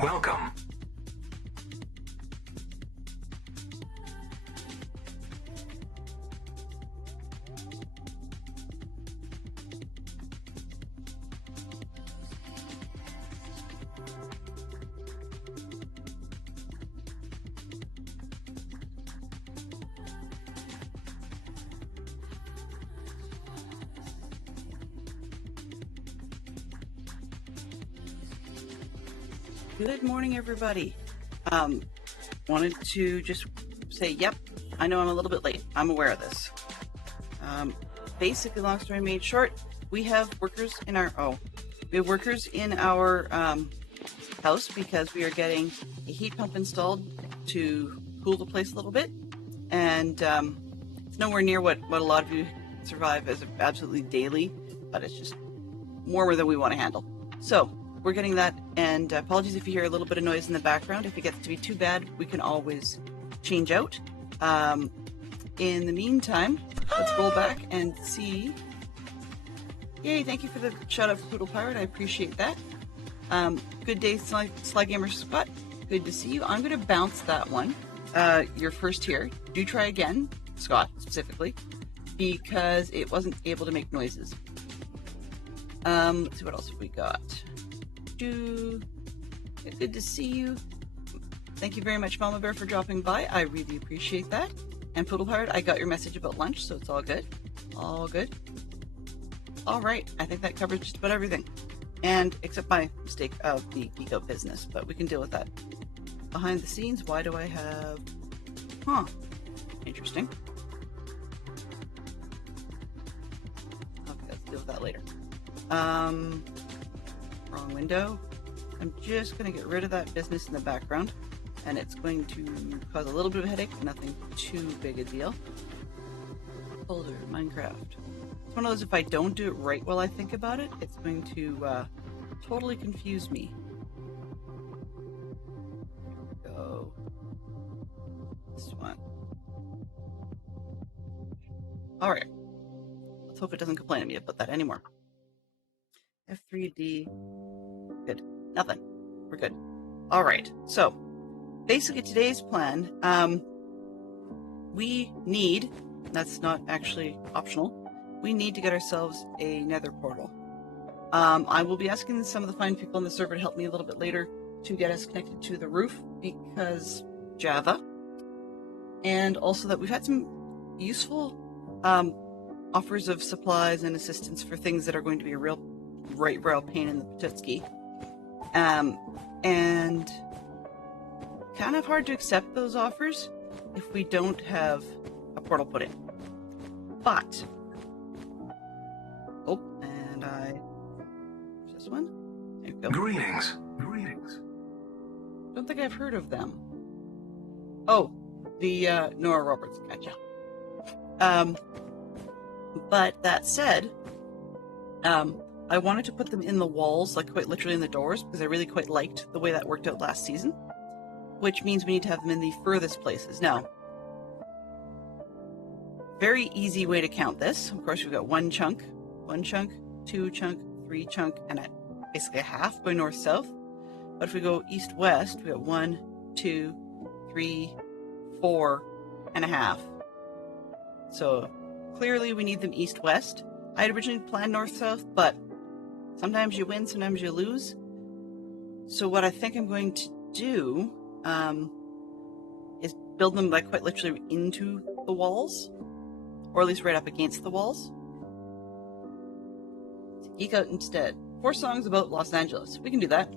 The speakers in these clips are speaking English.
Welcome. Good morning, everybody. Wanted to just say, yep, I know I'm a little bit late. I'm aware of this. Basically, long story made short, we have workers in our house because we are getting a heat pump installed to cool the place a little bit, and it's nowhere near what a lot of you survive as absolutely daily, but it's just warmer than we want to handle. So we're getting that, and apologies if you hear a little bit of noise in the background. If it gets to be too bad, we can always change out. In the meantime, let's roll back and see. Yay, thank you for the shout out for Poodle Pirate. I appreciate that. Good day, Sly Gamer Scott. Good to see you. I'm going to bounce that one. You're first here. Do try again, Scott, specifically, because it wasn't able to make noises. Let's see what else have we got. Good to see you. Thank you very much, Mama Bear, for dropping by. I really appreciate that. And Poodle Pirate, I got your message about lunch, so it's all good. All good. All right, I think that covers just about everything. And except my mistake of the Geek Out business, but we can deal with that. Behind the scenes, why do I have... Interesting. Okay, let's deal with that later. Wrong window. I'm just going to get rid of that business in the background, and it's going to cause a little bit of a headache, nothing too big a deal. Folder, Minecraft. It's one of those, if I don't do it right while I think about it, it's going to totally confuse me. Here we go. This one. Alright. Let's hope it doesn't complain at me about that anymore. F3D. Good. Nothing. We're good. All right. So, basically today's plan, we need, that's not actually optional, we need to get ourselves a nether portal. I will be asking some of the fine people on the server to help me a little bit later to get us connected to the roof because Java, and also that we've had some useful offers of supplies and assistance for things that are going to be a real pain in the patutski. And kind of hard to accept those offers if we don't have a portal put in. But, and this one? There you go. Greetings. Don't think I've heard of them. Oh, the Nora Roberts, gotcha. But that said, I wanted to put them in the walls, like quite literally in the doors, because I really quite liked the way that worked out last season, which means we need to have them in the furthest places. Now, very easy way to count this. Of course, we've got one chunk, 2 chunk, 3 chunk, and basically a half going north-south. But if we go east-west, we got 1, 2, 3, 4 and a half. So clearly we need them east-west. I had originally planned north-south, but sometimes you win, sometimes you lose. So what I think I'm going to do is build them like quite literally into the walls, or at least right up against the walls. Geek Out instead. 4 songs about Los Angeles. We can do that,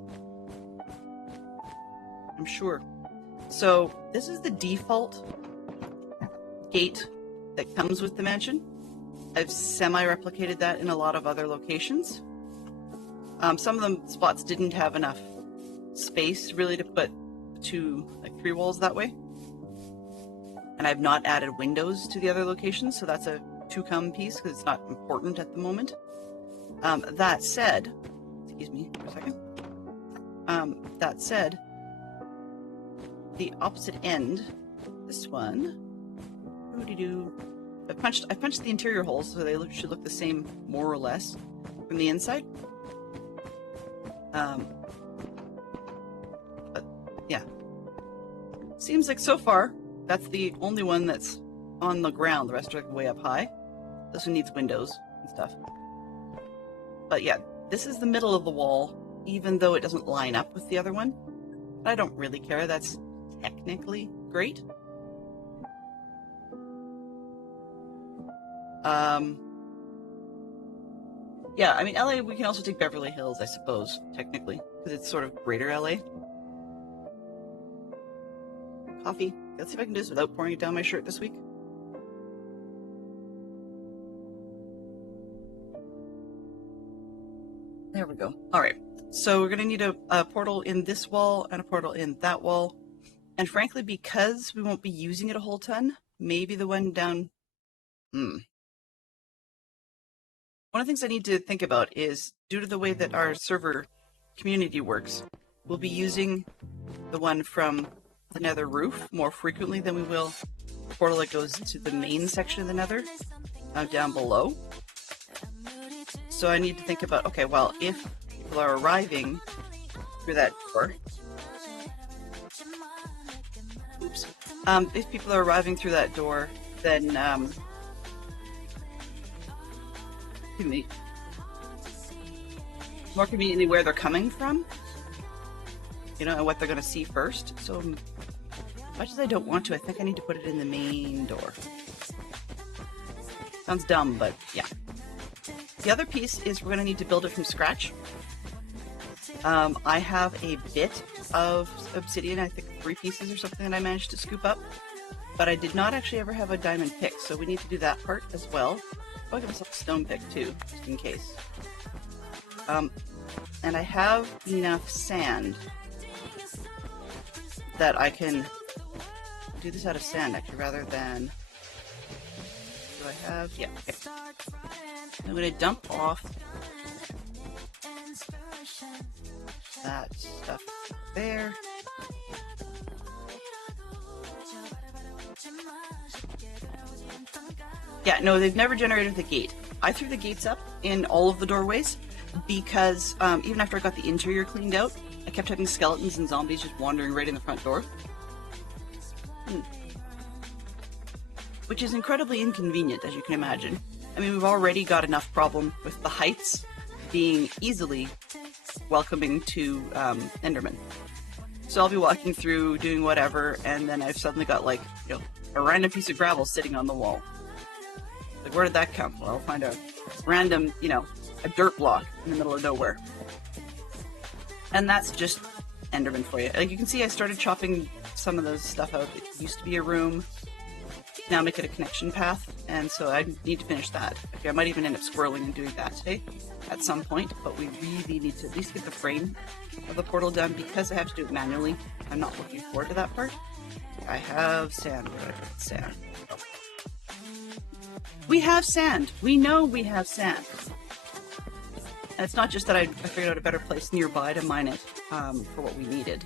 I'm sure. So this is the default gate that comes with the mansion. I've semi-replicated that in a lot of other locations. Some of the spots didn't have enough space really to put 3 walls that way. And I've not added windows to the other locations, so that's a to-come piece because it's not important at the moment. That said, excuse me for a second. That said, the opposite end, this one, I punched the interior holes so they should look the same more or less from the inside. seems like so far, that's the only one that's on the ground. The rest are like way up high. This one needs windows and stuff. But yeah, this is the middle of the wall, even though it doesn't line up with the other one. But I don't really care. That's technically great. Yeah, I mean, LA, we can also take Beverly Hills, I suppose, technically, because it's sort of greater LA. Coffee. Let's see if I can do this without pouring it down my shirt this week. There we go. All right. So we're going to need a portal in this wall and a portal in that wall. And frankly, because we won't be using it a whole ton, maybe the one down... One of the things I need to think about is, due to the way that our server community works, we'll be using the one from the nether roof more frequently than we will the portal that goes to the main section of the nether down below. So I need to think about, okay, well, if people are arriving through that door, if people are arriving through that door, then more conveniently where they're coming from, you know, and what they're going to see first. So much as I don't want to, I think I need to put it in the main door. Sounds dumb, but yeah. The other piece is we're going to need to build it from scratch. I have a bit of obsidian, I think 3 pieces or something that I managed to scoop up, but I did not actually ever have a diamond pick, so we need to do that part as well. I'll give myself a stone pick too, just in case. And I have enough sand that I can do this out of sand, actually, rather than... Do I have... Yeah, okay. I'm going to dump off that stuff there. Yeah, no, they've never generated the gate. I threw the gates up in all of the doorways because even after I got the interior cleaned out, I kept having skeletons and zombies just wandering right in the front door. Which is incredibly inconvenient, as you can imagine. I mean, we've already got enough problem with the heights being easily welcoming to Enderman. So I'll be walking through, doing whatever, and then I've suddenly got, like, you know, a random piece of gravel sitting on the wall. Like, where did that come from? I'll find a random, you know, a dirt block in the middle of nowhere. And that's just Enderman for you. Like, you can see I started chopping some of the stuff out that used to be a room. Now make it a connection path, and so I need to finish that. Okay, I might even end up squirreling and doing that today at some point, but we really need to at least get the frame of the portal done because I have to do it manually. I'm not looking forward to that part. I have sand. Where did I put sand? Oh. We have sand. We know we have sand. And it's not just that I figured out a better place nearby to mine it for what we needed,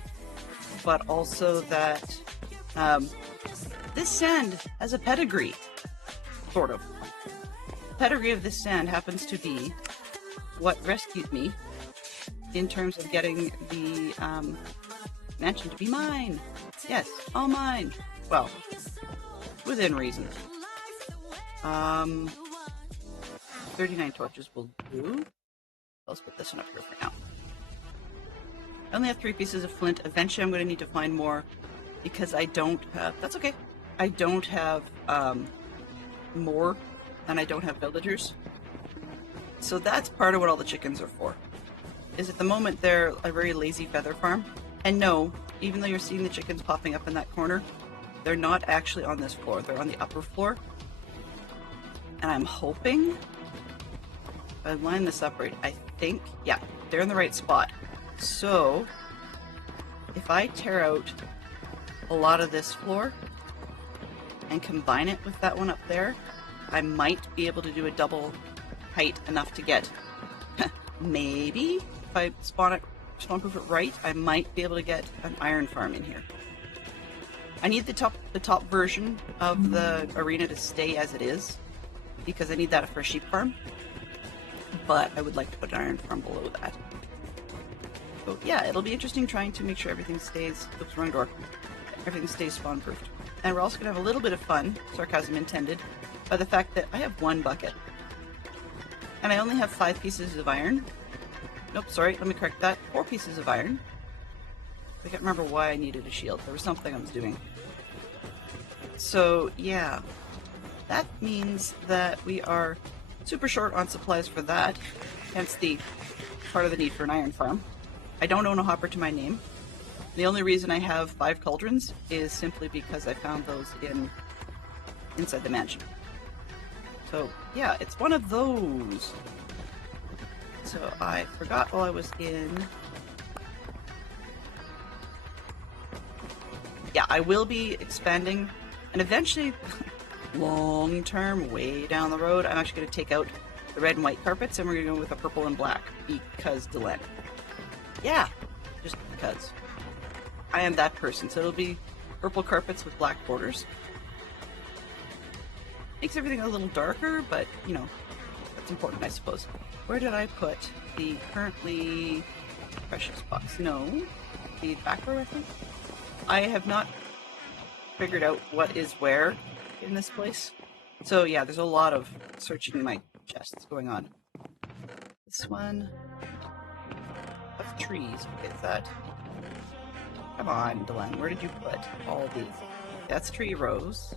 but also that this sand has a pedigree, sort of. The pedigree of this sand happens to be what rescued me in terms of getting the mansion to be mine. Yes, all mine. Well, within reason. 39 torches will do. Let's put this one up here for now. I only have 3 pieces of flint. Eventually I'm going to need to find more because I don't have... That's okay. I don't have more and I don't have villagers. So that's part of what all the chickens are for. Is at the moment they're a very lazy feather farm. And no, even though you're seeing the chickens popping up in that corner, they're not actually on this floor. They're on the upper floor. And I'm hoping, if I line this up right, I think, yeah, they're in the right spot. So if I tear out a lot of this floor and combine it with that one up there, I might be able to do a double height enough to get, maybe, if I spawn-proof it right, I might be able to get an iron farm in here. I need the top version of the arena to stay as it is, because I need that for a sheep farm, but I would like to put an iron farm below that. So yeah, it'll be interesting trying to make sure everything stays, oops, wrong door, everything stays spawn-proofed. And we're also going to have a little bit of fun, sarcasm intended, by the fact that I have 1 bucket. And I only have 5 pieces of iron. Nope, sorry, let me correct that. 4 pieces of iron. I can't remember why I needed a shield. There was something I was doing. So, yeah. That means that we are super short on supplies for that. Hence the part of the need for an iron farm. I don't own a hopper to my name. The only reason I have 5 cauldrons is simply because I found those inside the mansion. So, yeah, it's one of those. So I forgot while I was in... Yeah, I will be expanding, and eventually, long term, way down the road, I'm actually going to take out the red and white carpets, and we're going to go with a purple and black, because Delenn. Yeah, just because. I am that person, so it'll be purple carpets with black borders. Makes everything a little darker, but, you know, that's important, I suppose. Where did I put the currently precious box? No, the back row, I think? I have not figured out what is where in this place. So yeah, there's a lot of searching in my chests going on. This one of trees. What is that? Come on, Delenn, where did you put all these? That's tree rows.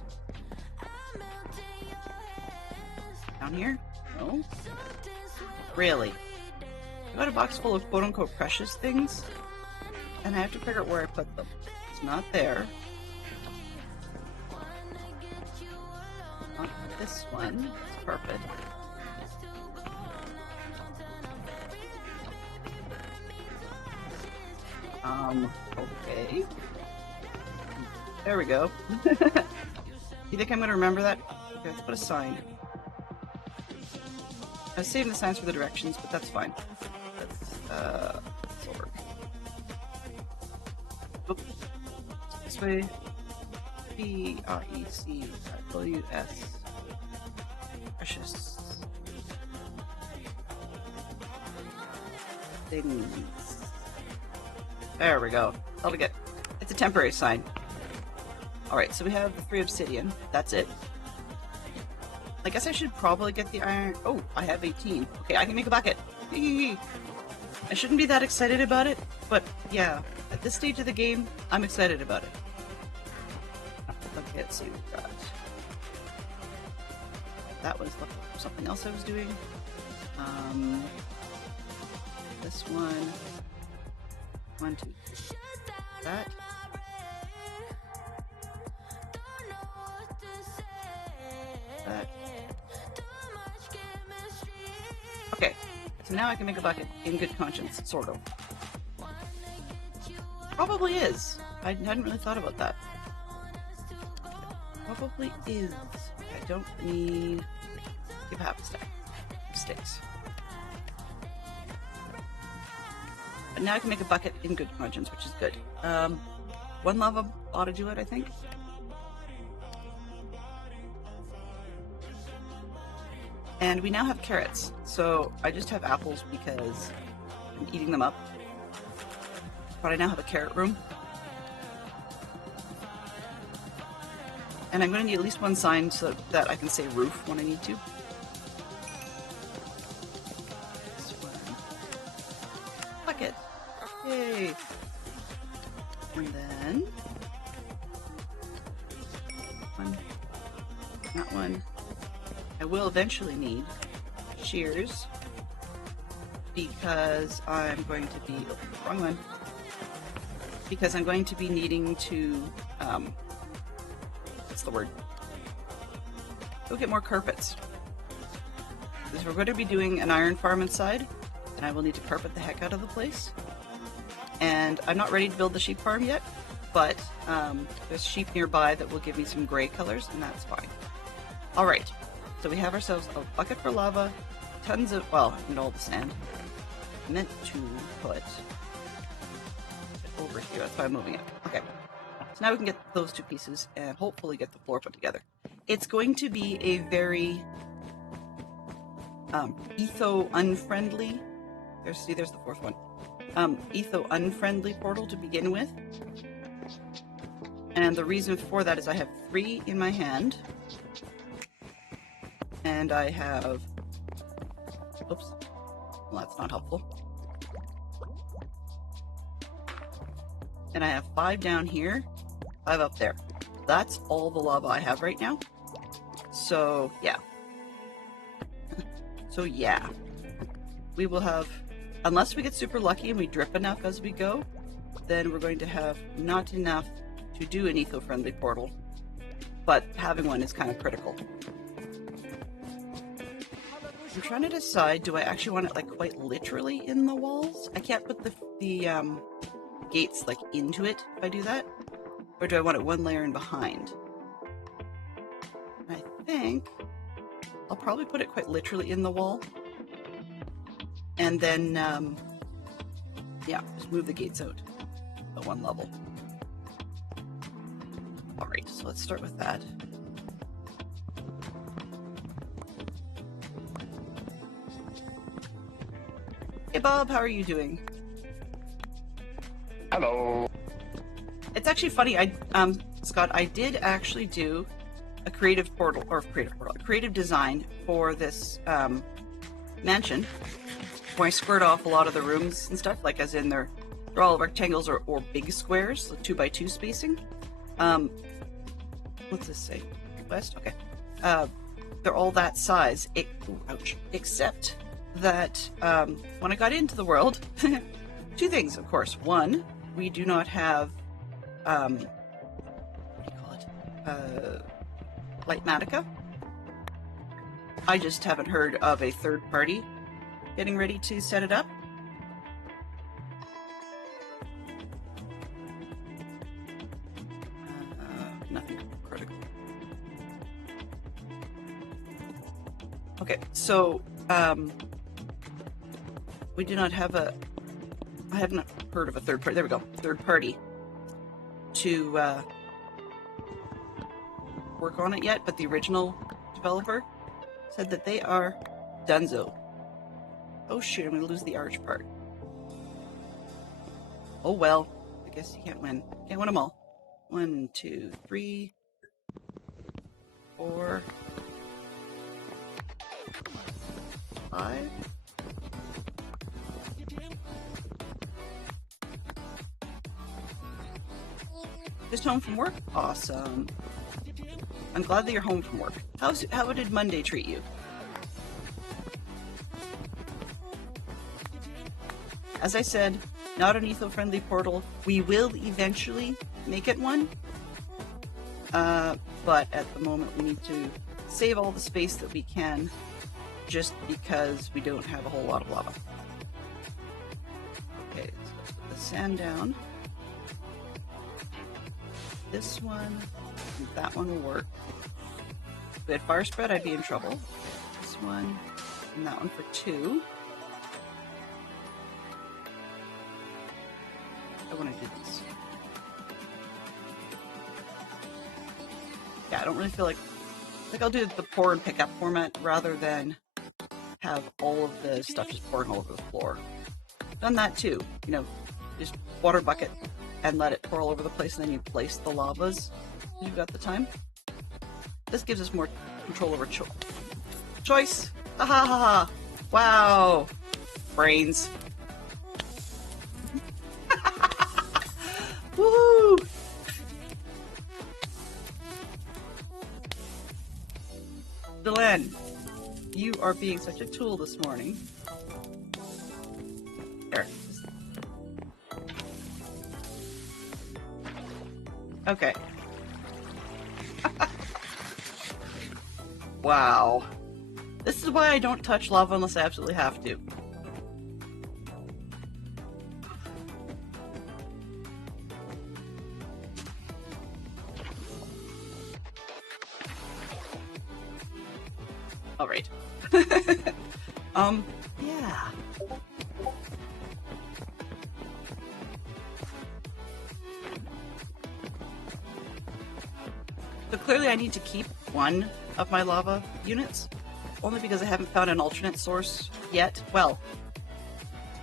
Down here? No? Really? I got a box full of quote-unquote precious things, and I have to figure out where I put them. It's not there. Not this one. It's carpet. Okay. There we go. You think I'm gonna remember that? Okay, let's put a sign. I was saving the signs for the directions, but that's fine. That's over. Oop. This way. P-R-E-C-W-S. Precious things. There we go. That'll get. It's a temporary sign. Alright, so we have the 3 obsidian. That's it. I guess I should probably get the iron. Oh, I have 18. Okay, I can make a bucket. Eee. I shouldn't be that excited about it, but yeah, at this stage of the game, I'm excited about it. Okay, let's see what we've got. That was something else I was doing. This one. 1, 2, 3. That. That. Okay, so now I can make a bucket in good conscience, sort of. Probably is. I hadn't really thought about that. Probably is. I don't need... Give half a stack of sticks. But now I can make a bucket in good conscience, which is good. 1 lava ought to do it, I think. And we now have carrots, so I just have apples because I'm eating them up. But I now have a carrot room. And I'm going to need at least 1 sign so that I can say roof when I need to. This one. Bucket. Yay. And then... That one. I will eventually need shears because I'm going to be... Oh, wrong one. Because I'm going to be needing to... what's the word? Go get more carpets. Because we're going to be doing an iron farm inside, and I will need to carpet the heck out of the place. And I'm not ready to build the sheep farm yet, but there's sheep nearby that will give me some gray colors, and that's fine. Alright, so we have ourselves a bucket for lava, tons of, well, and all the sand. I meant to put it over here, that's why I'm moving it. Okay, so now we can get those 2 pieces and hopefully get the floor put together. It's going to be a very etho-unfriendly, there's the 4th one, etho-unfriendly portal to begin with. And And the reason for that is I have 3 in my hand. And I have... Oops. Well, that's not helpful. And I have 5 down here, 5 up there. That's all the lava I have right now. So, yeah. So, yeah. We will have... Unless we get super lucky and we drip enough as we go, then we're going to have not enough to do an eco-friendly portal. But having one is kind of critical. I'm trying to decide, do I actually want it like quite literally in the walls? I can't put the gates like into it if I do that. Or do I want it one layer in behind? I think I'll probably put it quite literally in the wall. And then, yeah, just move the gates out at one level. All right, so let's start with that. Hey Bob, how are you doing? Hello. It's actually funny, Scott, I did actually do a creative design for this mansion, where I squared off a lot of the rooms and stuff, like as in they're all rectangles or big squares, so 2x2 spacing. What's this say? West? Okay. They're all that size. Ouch. Except that when I got into the world, 2 things, of course. One, we do not have, what do you call it? Lightmatica. I just haven't heard of a third party getting ready to set it up. Nothing critical. Okay, so we do not have I haven't heard of a third party. There we go. Third party to work on it yet, but the original developer said that they are donezo. Oh shoot, I'm gonna lose the arch part. Oh well, I guess you can't win. Can't win them all. 1, 2, 3, 4, 5. Just home from work? Awesome. I'm glad that you're home from work. How did Monday treat you? As I said, not an eco-friendly portal. We will eventually make it one. But at the moment we need to save all the space that we can, just because we don't have a whole lot of lava. Okay, so let's put the sand down. This one, and that one will work. If we had fire spread, I'd be in trouble. This one, and that one for 2. I want to do this. Yeah, I don't really feel like I'll do the pour and pick up format rather than have all of the stuff just pouring all over the floor. Done that too, you know, just water bucket and let it pour all over the place, and then you place the lavas if you've got the time. This gives us more control over choice. Ha ha ha ha! Wow, brains. Woo! Delenn, you are being such a tool this morning. There. Okay. Wow. This is why I don't touch lava unless I absolutely have to. All right. Yeah. So clearly I need to keep one of my lava units, only because I haven't found an alternate source yet. Well,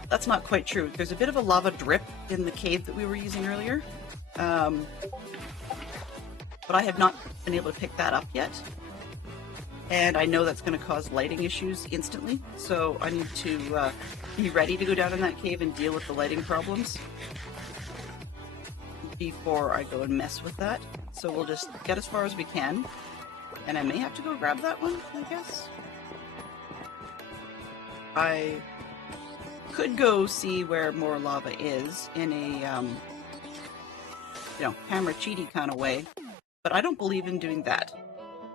that's not quite true. There's a bit of a lava drip in the cave that we were using earlier. but I have not been able to pick that up yet. And I know that's going to cause lighting issues instantly, so I need to be ready to go down in that cave and deal with the lighting problems before I go and mess with that. So we'll just get as far as we can, and I may have to go grab that one, I guess. I could go see where more lava is in a, camera cheaty kind of way, but I don't believe in doing that.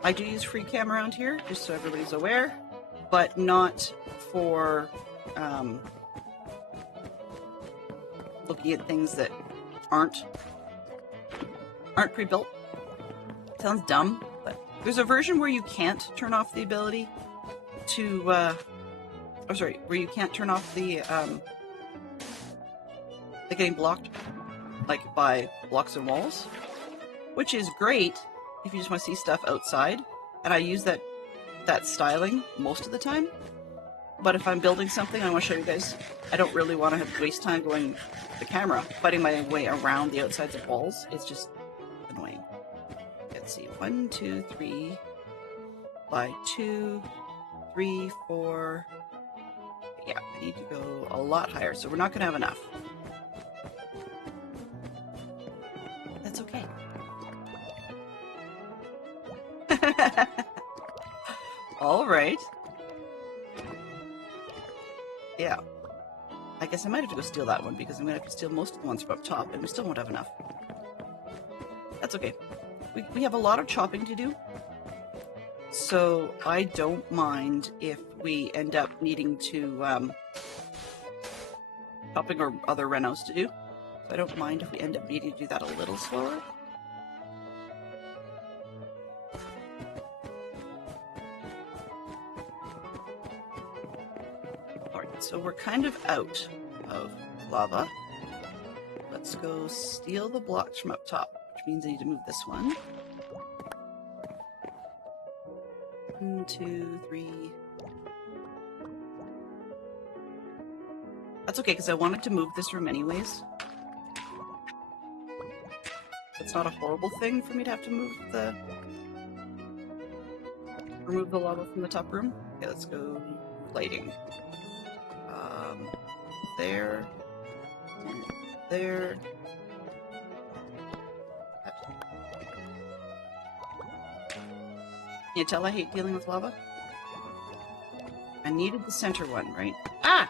I do use free cam around here, just so everybody's aware, but not for looking at things that aren't pre-built. Sounds dumb, but there's a version where you can't turn off the ability to, where you can't turn off the getting blocked, like by blocks and walls, which is great if you just want to see stuff outside, and I use that styling most of the time. But if I'm building something, I want to show you guys, I don't really want to have to waste time going the camera, fighting my way around the outsides of walls. It's just annoying. Let's see, 1, 2, 3, by 2, 3, 4. Yeah, I need to go a lot higher, so we're not going to have enough. That's okay. All right. Yeah. I guess I might have to go steal that one because I'm going to have to steal most of the ones from up top and we still won't have enough. That's okay. We have a lot of chopping to do. So I don't mind if we end up needing to chopping or other renos to do. So I don't mind if we end up needing to do that a little slower. So we're kind of out of lava. Let's go steal the blocks from up top, which means I need to move this one. 1, 2, 3. That's okay, because I wanted to move this room anyways. It's not a horrible thing for me to have to remove the lava from the top room. Okay, let's go lighting. There, and there. Can you tell I hate dealing with lava? I needed the center one, right? Ah!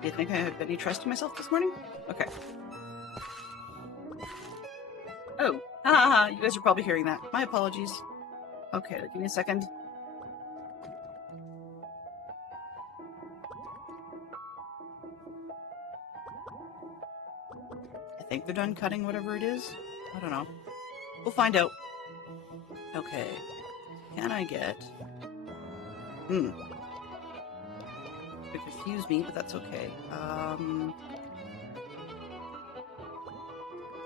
Do you think I have any trust in myself this morning? Okay. Oh, ha! You guys are probably hearing that. My apologies. Okay, give me a second. I think they're done cutting whatever it is. I don't know. We'll find out. Okay. Can I get... It confused me, but that's okay. I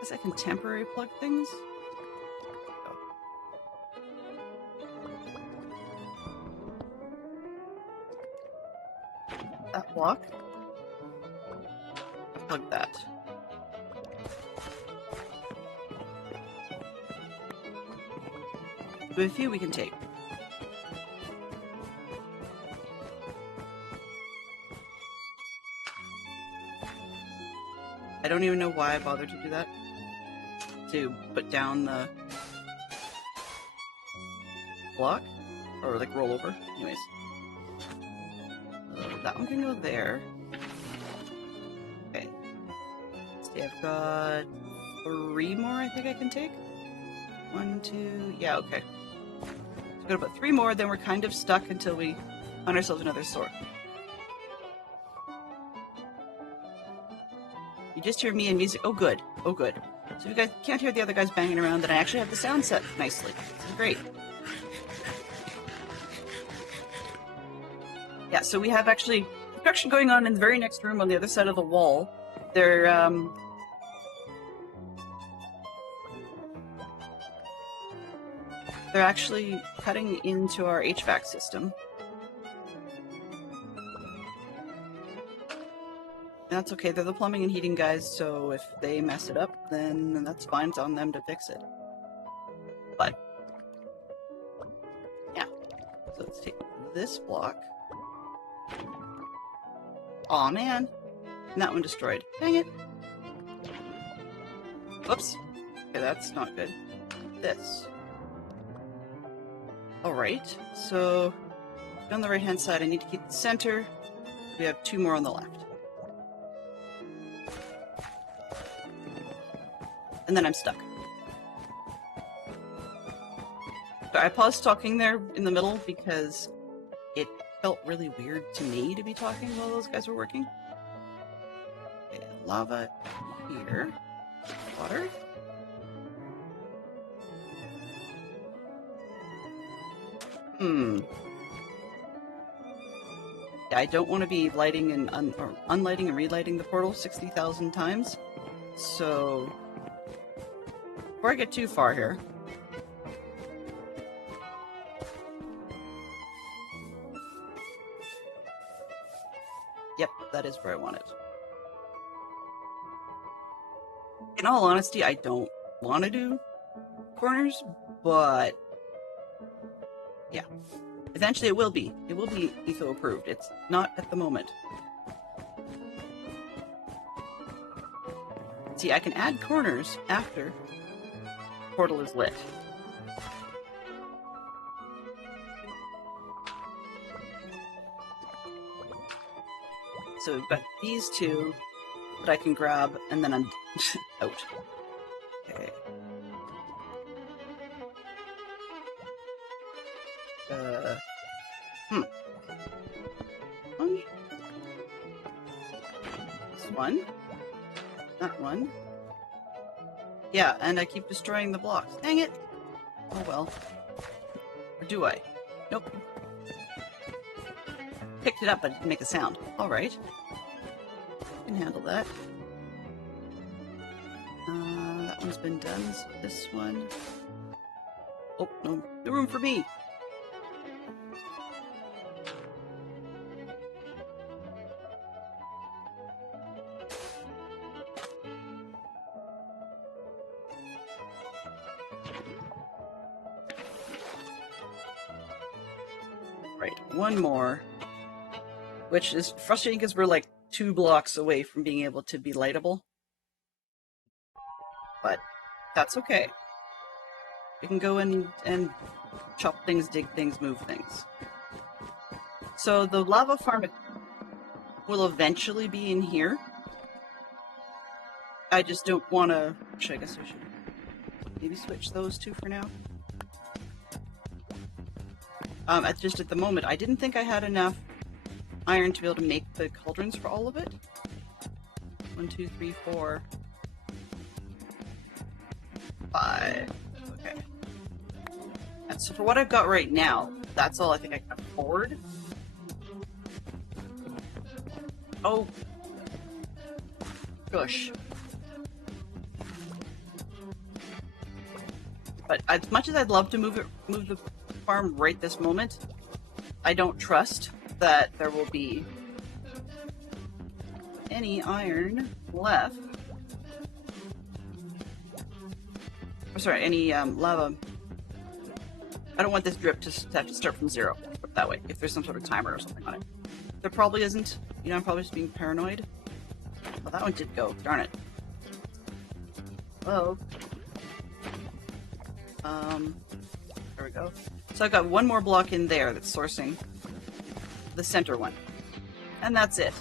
guess I can temporary plug things? That block. Plug that. We have a few we can take. I don't even know why I bothered to do that. To put down the block? Or like roll over. Anyways. That one can go there. Okay. See, I've got 3 more I think I can take. 1, 2, yeah, okay. So we've got about 3 more, then we're kind of stuck until we find ourselves another sword. You just hear me and music. Oh, good. Oh, good. So if you guys can't hear the other guys banging around, then I actually have the sound set nicely. This is great. Yeah, so we have actually construction going on in the very next room on the other side of the wall. They're actually cutting into our HVAC system. That's okay, they're the plumbing and heating guys, so if they mess it up, then that's fine, it's on them to fix it. But, yeah. So let's take this block. Aw, man. And that one destroyed. Dang it. Whoops. Okay, that's not good. This. Alright, so on the right-hand side, I need to keep the center. We have 2 more on the left. And then I'm stuck. So I paused talking there in the middle because it felt really weird to me to be talking while those guys were working. Okay, lava here. Water. Yeah, I don't want to be lighting and unlighting and relighting the portal 60,000 times. So before I get too far here, yep, that is where I want it. In all honesty, I don't want to do corners, but yeah, eventually it will be. It will be ETHO approved. It's not at the moment. See, I can add corners after the portal is lit. So we've got these 2 that I can grab, and then I'm out. Okay. This one. That one. Yeah, and I keep destroying the blocks. Dang it! Oh well. Or do I? Nope. Picked it up, but it didn't make a sound. Alright. Can handle that. That one's been done. So this one. Oh, no room for me! Right, one more. Which is frustrating because we're like 2 blocks away from being able to be lightable. But that's okay. We can go in and chop things, dig things, move things. So the lava farm will eventually be in here. I just don't want to... I guess I should maybe switch those 2 for now. Just at the moment, I didn't think I had enough iron to be able to make the cauldrons for all of it. 1, 2, 3, 4, 5. Okay. And so for what I've got right now, that's all I think I can afford. Oh. Gosh. But as much as I'd love to move the farm right this moment, I don't trust that there will be any iron left. Or sorry, any lava. I don't want this drip to have to start from 0 that way, if there's some sort of timer or something on it. There probably isn't. You know, I'm probably just being paranoid. Well, that one did go. Darn it. Whoa. There we go. So I've got 1 more block in there that's sourcing the center one. And that's it.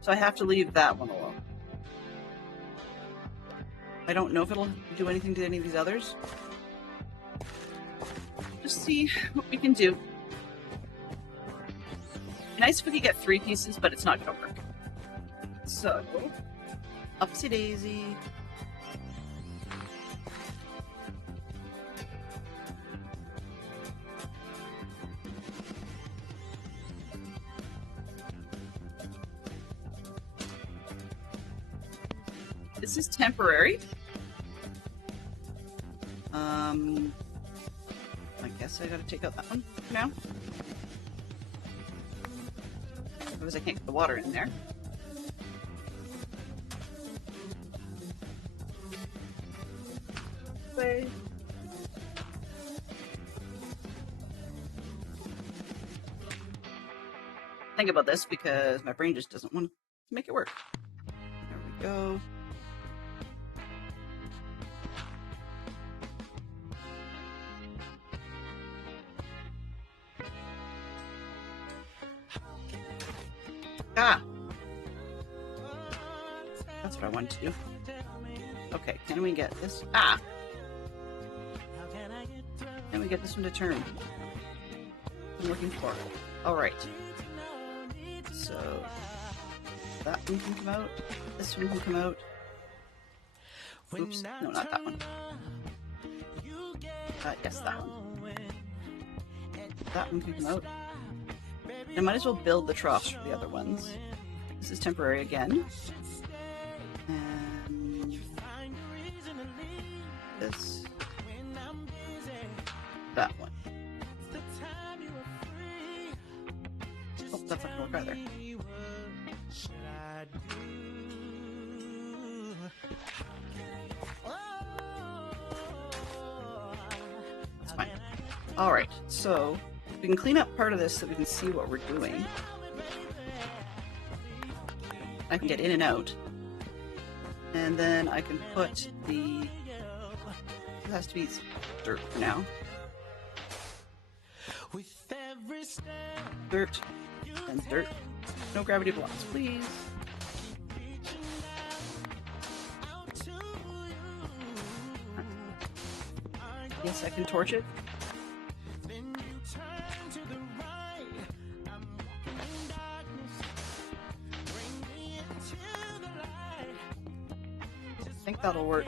So I have to leave that one alone. I don't know if it'll do anything to any of these others. Just see what we can do. Nice if we could get 3 pieces, but it's not gonna work. So, upsy daisy. This is temporary. I guess I gotta take out that one for now. Otherwise I can't get the water in there. way. Think about this because my brain just doesn't want to make it work. There we go. Ah! That's what I wanted to do. Okay, can we get this? Ah! Can we get this one to turn? I'm looking for it. Alright. So, that one can come out. This one can come out. Oops, no, not that one. Yes, that one. That one can come out. I might as well build the troughs for the other ones. This is temporary again. And this. That one. Oh, that's not gonna work either. That's fine. Alright, so we can clean up part of this so we can see what we're doing. I can get in and out. And then I can put the... It has to be dirt for now. Dirt and dirt. No gravity blocks, please. Yes, I can torch it. I think that'll work.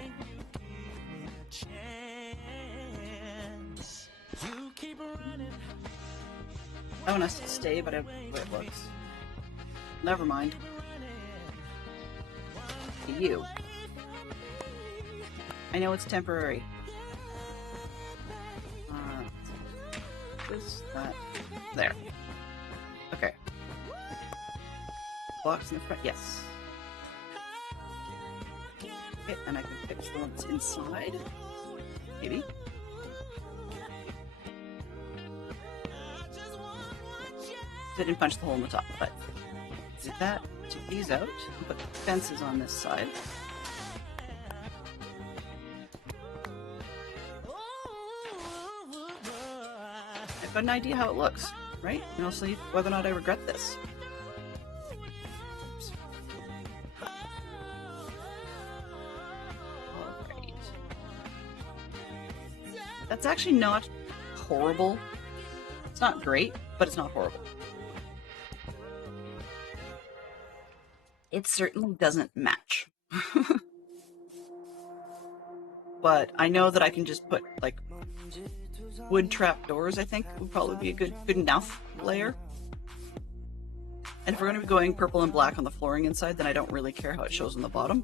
I want us to stay, but I the way it looks. Never mind. You. I know it's temporary. This, that, there. Okay. Blocks in the front, yes. Okay, and I can fix the one that's inside. Maybe. Didn't punch the hole in the top, but did that. Take these out and put the fences on this side. I've got an idea how it looks, right? And I'll see whether or not I regret this. Alright. That's actually not horrible. It's not great, but it's not horrible. It certainly doesn't match. But I know that I can just put, like, wood trap doors, I think, would probably be a good enough layer. And if we're going to be going purple and black on the flooring inside, then I don't really care how it shows on the bottom.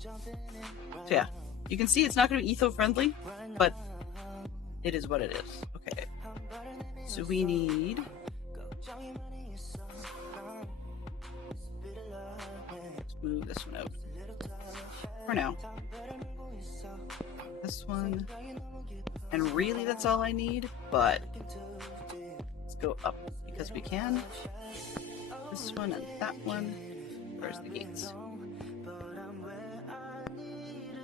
So yeah, you can see it's not going to be eco-friendly, but it is what it is. Okay, so we need... Let's move this one out for now. This one, and really that's all I need, but let's go up because we can. This one and that one. Where's the gates?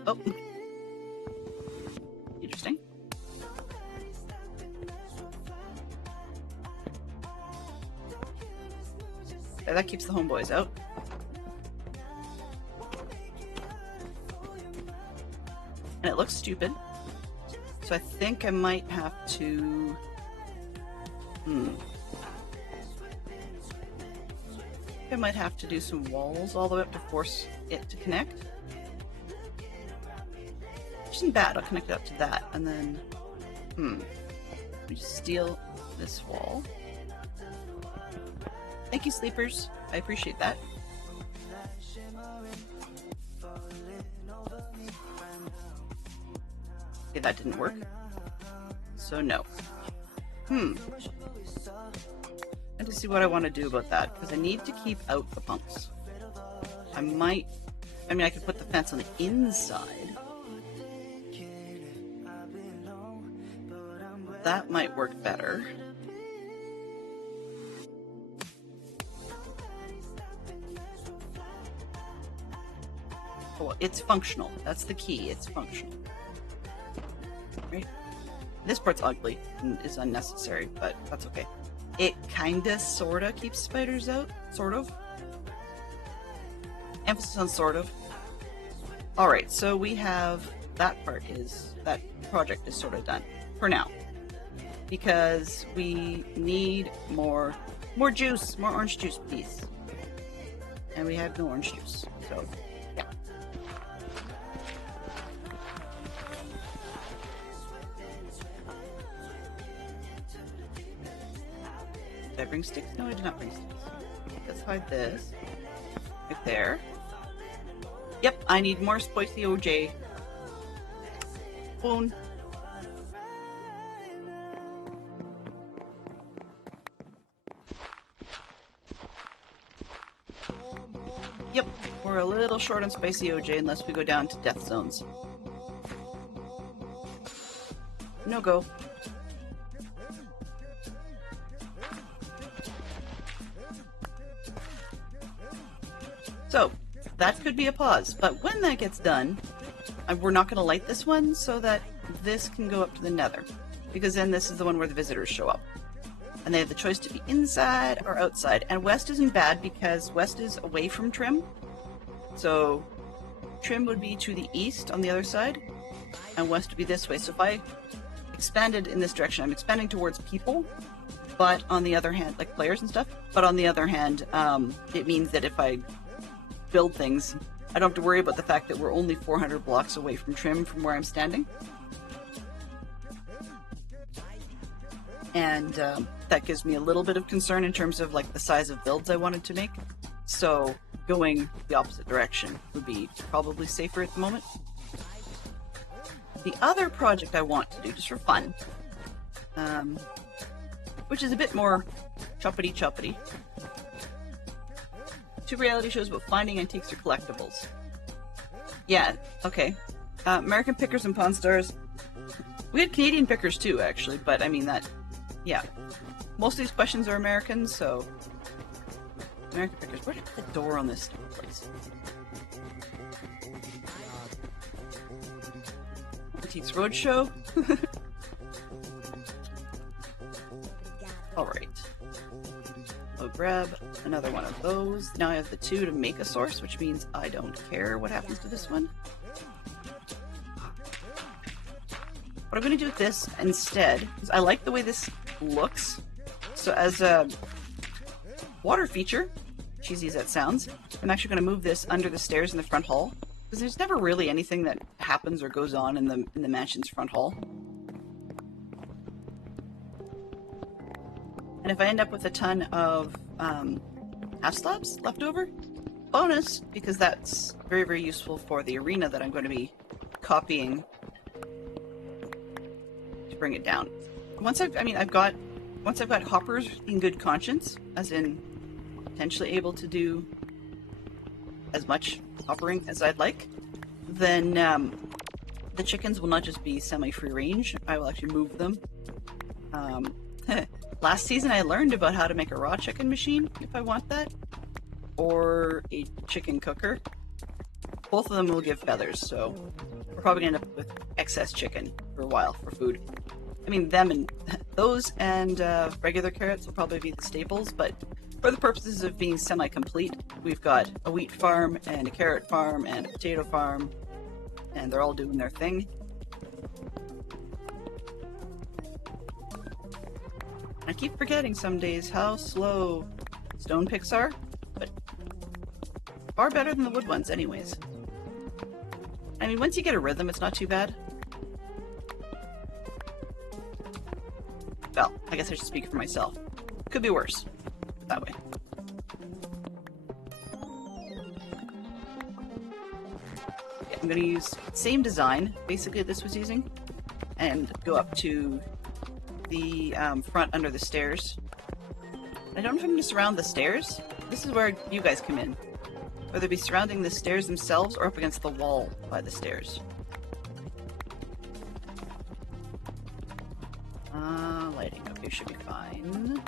Oh, interesting. Okay, that keeps the homeboys out. And it looks stupid, so I think I might have to... I might have to do some walls all the way up to force it to connect. Which isn't bad, I'll connect it up to that, and then... we just steal this wall. Thank you, sleepers. I appreciate that. Okay, that didn't work. So no. And to see what I want to do about that, because I need to keep out the punks. I mean, I could put the fence on the inside, that might work better. Oh, it's functional. That's the key. It's functional. Right? This part's ugly and is unnecessary, but that's okay. It kinda, sorta keeps spiders out. Sort of. Emphasis on sort of. Alright, so we have... that project is sort of done. For now. Because we need more juice. More orange juice, please. And we have no orange juice. So, yeah. Did I bring sticks? No, I did not bring sticks. Let's hide this. Right there. Yep, I need more spicy OJ. Spoon. Yep, we're a little short on spicy OJ unless we go down to death zones. No go. So, that could be a pause, but when that gets done, we're not going to light this one so that this can go up to the nether, because then this is the one where the visitors show up. And they have the choice to be inside or outside, and west isn't bad because west is away from Trim. So, Trim would be to the east on the other side, and west would be this way. So if I expanded in this direction, I'm expanding towards people, but on the other hand, like players and stuff, but on the other hand, it means that if I build things, I don't have to worry about the fact that we're only 400 blocks away from Trim from where I'm standing. And that gives me a little bit of concern in terms of like the size of builds I wanted to make. So going the opposite direction would be probably safer at the moment. The other project I want to do, just for fun, which is a bit more choppity-choppity, 2 reality shows about finding antiques or collectibles. Yeah, okay. American Pickers and Pawn Stars. We had Canadian Pickers too, actually, but I mean that, yeah. Most of these questions are American, so... American Pickers. Where's the door on this place? Antiques Roadshow. Alright. I'll grab another one of those. Now I have the 2 to make a source, which means I don't care what happens to this one. What I'm going to do with this instead, because I like the way this looks, so as a water feature, cheesy as that sounds, I'm actually going to move this under the stairs in the front hall, because there's never really anything that happens or goes on in the mansion's front hall. And if I end up with a ton of half slabs left over, bonus, because that's very, very useful for the arena that I'm going to be copying to bring it down. Once I've got hoppers in good conscience, as in potentially able to do as much hoppering as I'd like, then the chickens will not just be semi-free range, I will actually move them. Last season I learned about how to make a raw chicken machine, if I want that, or a chicken cooker. Both of them will give feathers, so we're probably going to end up with excess chicken for a while for food. I mean, them and those and regular carrots will probably be the staples, but for the purposes of being semi-complete, we've got a wheat farm and a carrot farm and a potato farm, and they're all doing their thing. I keep forgetting some days how slow stone picks are, but far better than the wood ones anyways. I mean, once you get a rhythm, it's not too bad. Well, I guess I should speak for myself. Could be worse. That way. Yeah, I'm going to use same design, basically this was using, and go up to the front under the stairs. I don't know if I'm going to surround the stairs. This is where you guys come in. Whether it be surrounding the stairs themselves or up against the wall by the stairs. Lighting. Okay, should be fine.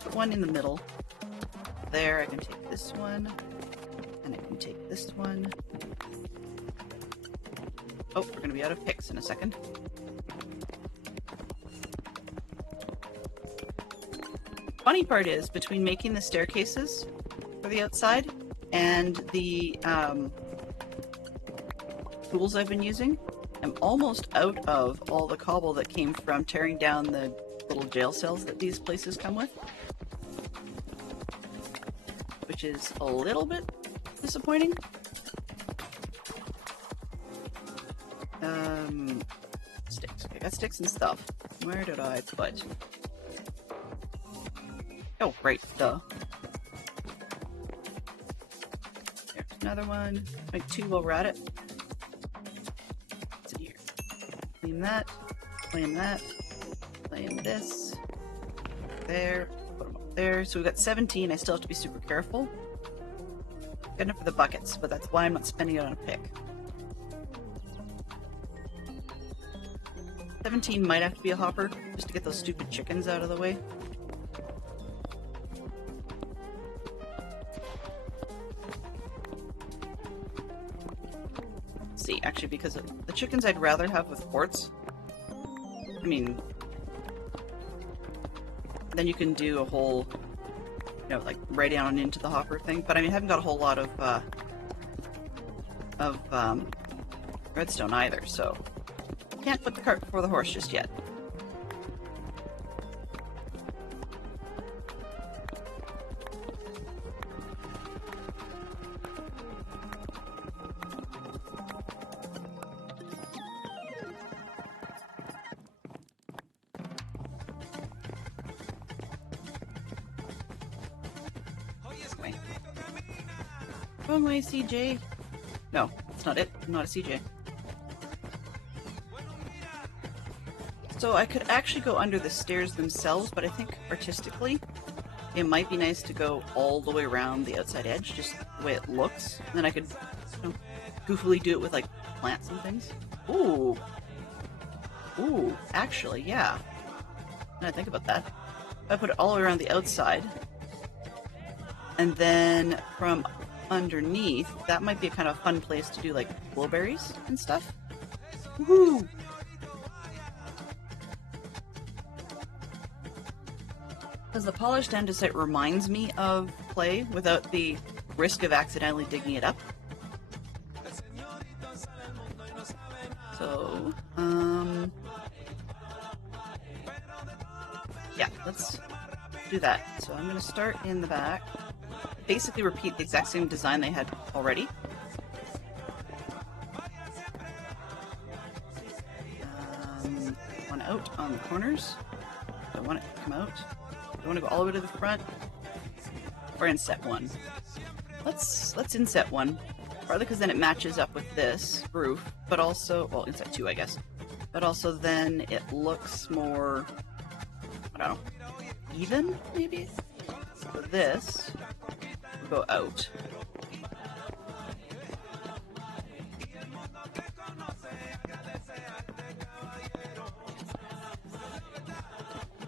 Put one in the middle. There, I can take this one. And I can take this one. Oh, we're going to be out of picks in a second. Funny part is, between making the staircases for the outside and the tools I've been using, I'm almost out of all the cobble that came from tearing down the little jail cells that these places come with. Which is a little bit disappointing. Sticks. I got sticks and stuff. Where did I put? Oh, right, duh. There's another one. Make two while we're at it. What's in here? Claim that. Claim that. Claim this. There. Put them up there. So we've got 17. I still have to be super careful. Good enough for the buckets, but that's why I'm not spending it on a pick. 17 might have to be a hopper, just to get those stupid chickens out of the way. See, actually, because of the chickens I'd rather have with quartz. I mean, then you can do a whole, you know, like right down into the hopper thing. But I mean, I haven't got a whole lot of redstone either, so can't put the cart before the horse just yet. Wrong way, CJ. No, it's not it. I'm not a CJ. So I could actually go under the stairs themselves, but I think artistically it might be nice to go all the way around the outside edge, just the way it looks. And then I could, you know, goofily do it with like plants and things. Ooh. Ooh, actually, yeah. Now I think about that. If I put it all the way around the outside, and then from underneath, that might be a kind of fun place to do like blueberries and stuff. Woohoo! Because the polished andesite reminds me of clay without the risk of accidentally digging it up. So, yeah, let's do that. So I'm going to start in the back. Basically repeat the exact same design they had already. One out on the corners. I want it to come out. I want to go all the way to the front, or inset one. Let's inset one, partly because then it matches up with this roof, but also, well, inset two, I guess. But also then it looks more, I don't know, even, maybe? So this will go out.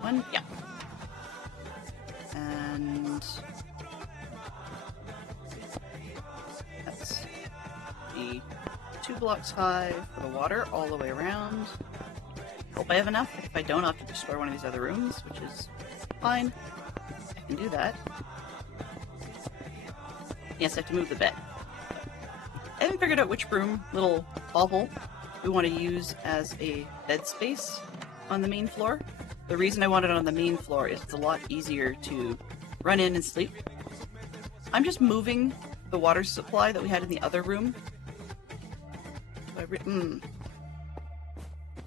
One, yeah. And that's the 2 blocks high for the water all the way around. Hope I have enough. If I don't, I'll have to destroy one of these other rooms, which is fine. I can do that. Yes, I have to move the bed. I haven't figured out which room, little hovel, we want to use as a bed space on the main floor. The reason I want it on the main floor is it's a lot easier to run in and sleep. I'm just moving the water supply that we had in the other room.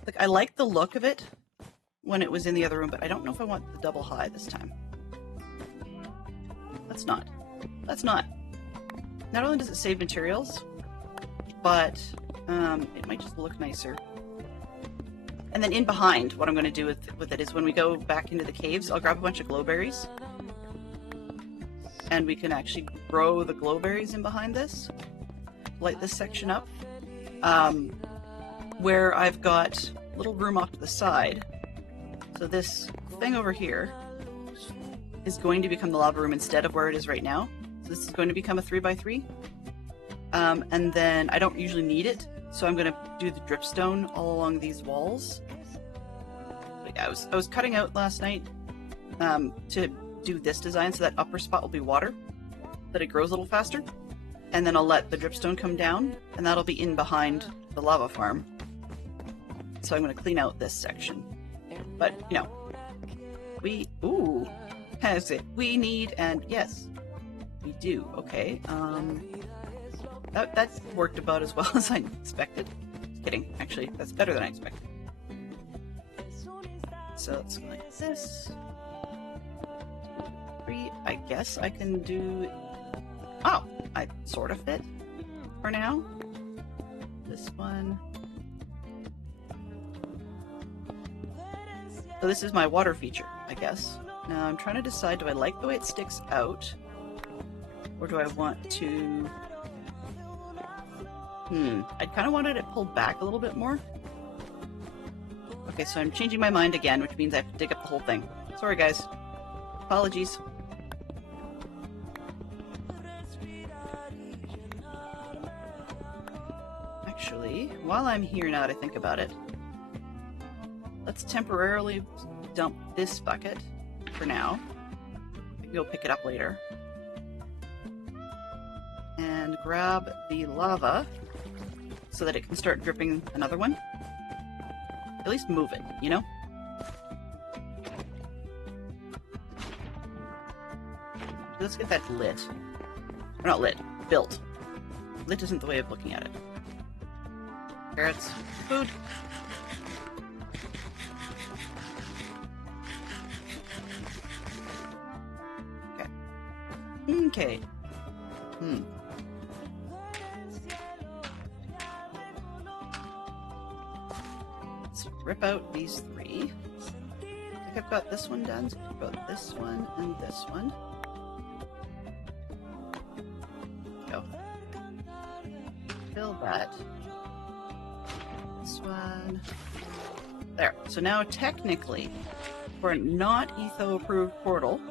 Like, I like the look of it when it was in the other room, but I don't know if I want the double high this time. Let's not. Let's not. Not only does it save materials, but it might just look nicer. And then in behind, what I'm going to do with it is when we go back into the caves, I'll grab a bunch of glowberries. And we can actually grow the glowberries in behind this. Light this section up. Where I've got little room off to the side. So this thing over here is going to become the lava room instead of where it is right now. So this is going to become a 3x3. And then I don't usually need it, so I'm going to do the dripstone all along these walls. But yeah, I was cutting out last night to do this design, so that upper spot will be water, that it grows a little faster. And then I'll let the dripstone come down, and that'll be in behind the lava farm. So I'm going to clean out this section. But, you know, we need, and yes, we do. Okay, that worked about as well as I expected. Just kidding, actually, that's better than I expected. So let's go like this. 3, I guess I can do, oh, I sort of fit for now. This one. So this is my water feature, I guess. Now I'm trying to decide, do I like the way it sticks out? Or do I want to... I kind of wanted it pulled back a little bit more. Okay, so I'm changing my mind again, which means I have to dig up the whole thing. Sorry guys. Apologies. Actually, while I'm here now that I think about it, let's temporarily dump this bucket for now. Maybe we'll pick it up later. And grab the lava so that it can start dripping another one. At least move it, you know? Let's get that lit. Or not lit, built. Lit isn't the way of looking at it. Carrots, food. Okay. Let's rip out these 3. I think I've got this one done, so I've got this one and this one. Go. Fill that. This one. There. So now technically, for a not ETHO approved portal,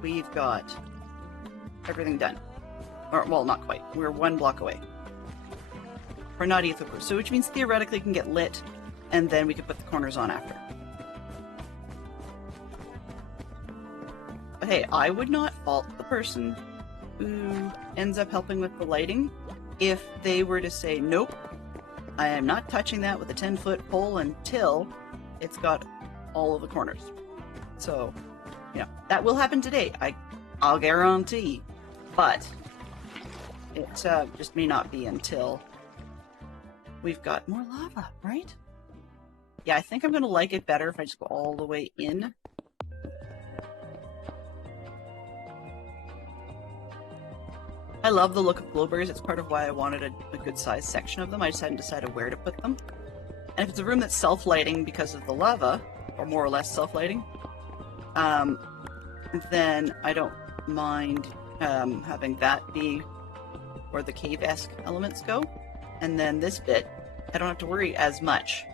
we've got everything done. Or, well, not quite. We're 1 block away. We're not ETHO approved. So which means theoretically it can get lit, and then we could put the corners on after. But hey, I would not fault the person who ends up helping with the lighting if they were to say, nope, I am not touching that with a 10-foot pole until it's got all of the corners. So, you know, that will happen today, I'll guarantee. But it just may not be until we've got more lava, right? Yeah, I think I'm going to like it better if I just go all the way in. I love the look of glowberries. It's part of why I wanted a good sized section of them. I just hadn't decided where to put them. And if it's a room that's self-lighting because of the lava, or more or less self-lighting, then I don't mind having that be where the cave-esque elements go. And then this bit, I don't have to worry as much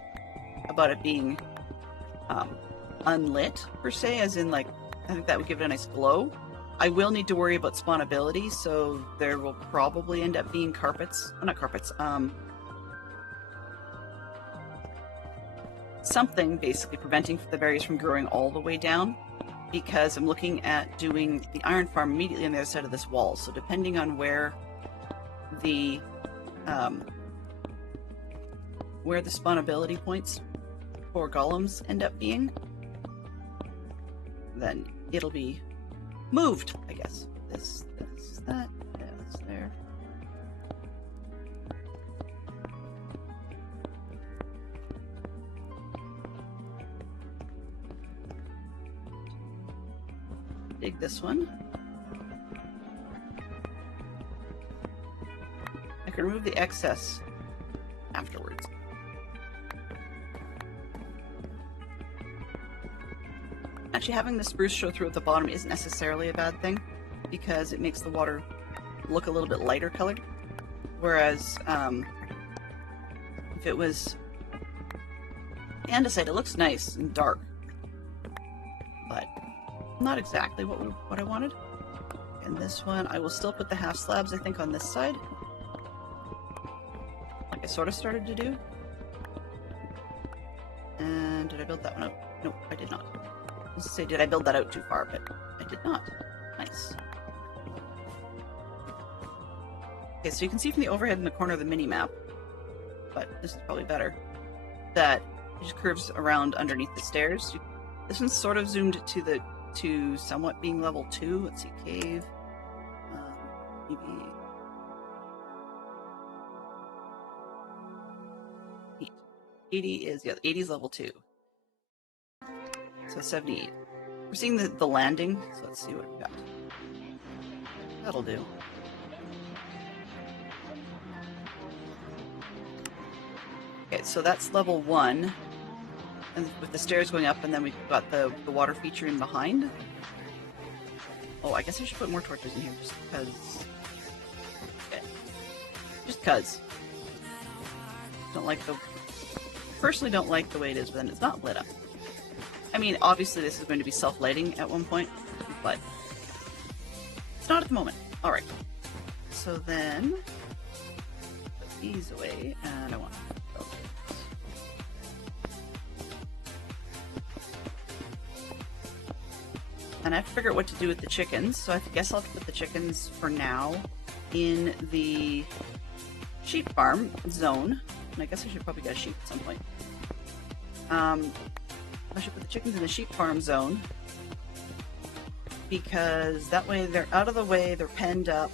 about it being unlit, per se, as in, like, I think that would give it a nice glow. I will need to worry about spawnability, so there will probably end up being carpets, not carpets, something basically preventing the berries from growing all the way down, because I'm looking at doing the iron farm immediately on the other side of this wall. So depending on where the spawnability points for golems end up being, then it'll be moved, I guess. This, that, this, there. Dig this one. I can remove the excess afterwards. Actually, having the spruce show through at the bottom isn't necessarily a bad thing, because it makes the water look a little bit lighter colored. Whereas, if it was andesite. It looks nice and dark, but not exactly what I wanted. And this one, I will still put the half slabs, I think, on this side, like I sort of started to do. And did I build that one out? Nope, I did not. I was to say, did I build that out too far? But I did not. Nice. Okay, so you can see from the overhead in the corner of the mini-map, but this is probably better, that it just curves around underneath the stairs. This one's sort of zoomed to somewhat being level 2. Let's see, cave. Maybe 80 is, yeah, 80 is level 2. So 78. We're seeing the landing, so let's see what we got. That'll do. Okay, so that's level 1, and with the stairs going up, and then we've got the water feature in behind. Oh, I guess I should put more torches in here, just because. Okay. Just because. Personally don't like the way it is, but then it's not lit up. I mean, obviously this is going to be self-lighting at one point, but it's not at the moment. Alright. So then, put these away, and I want to and I have to figure out what to do with the chickens, so I guess I'll put the chickens for now in the sheep farm zone. And I guess I should probably get a sheep at some point. I should put the chickens in the sheep farm zone, because that way they're out of the way, they're penned up.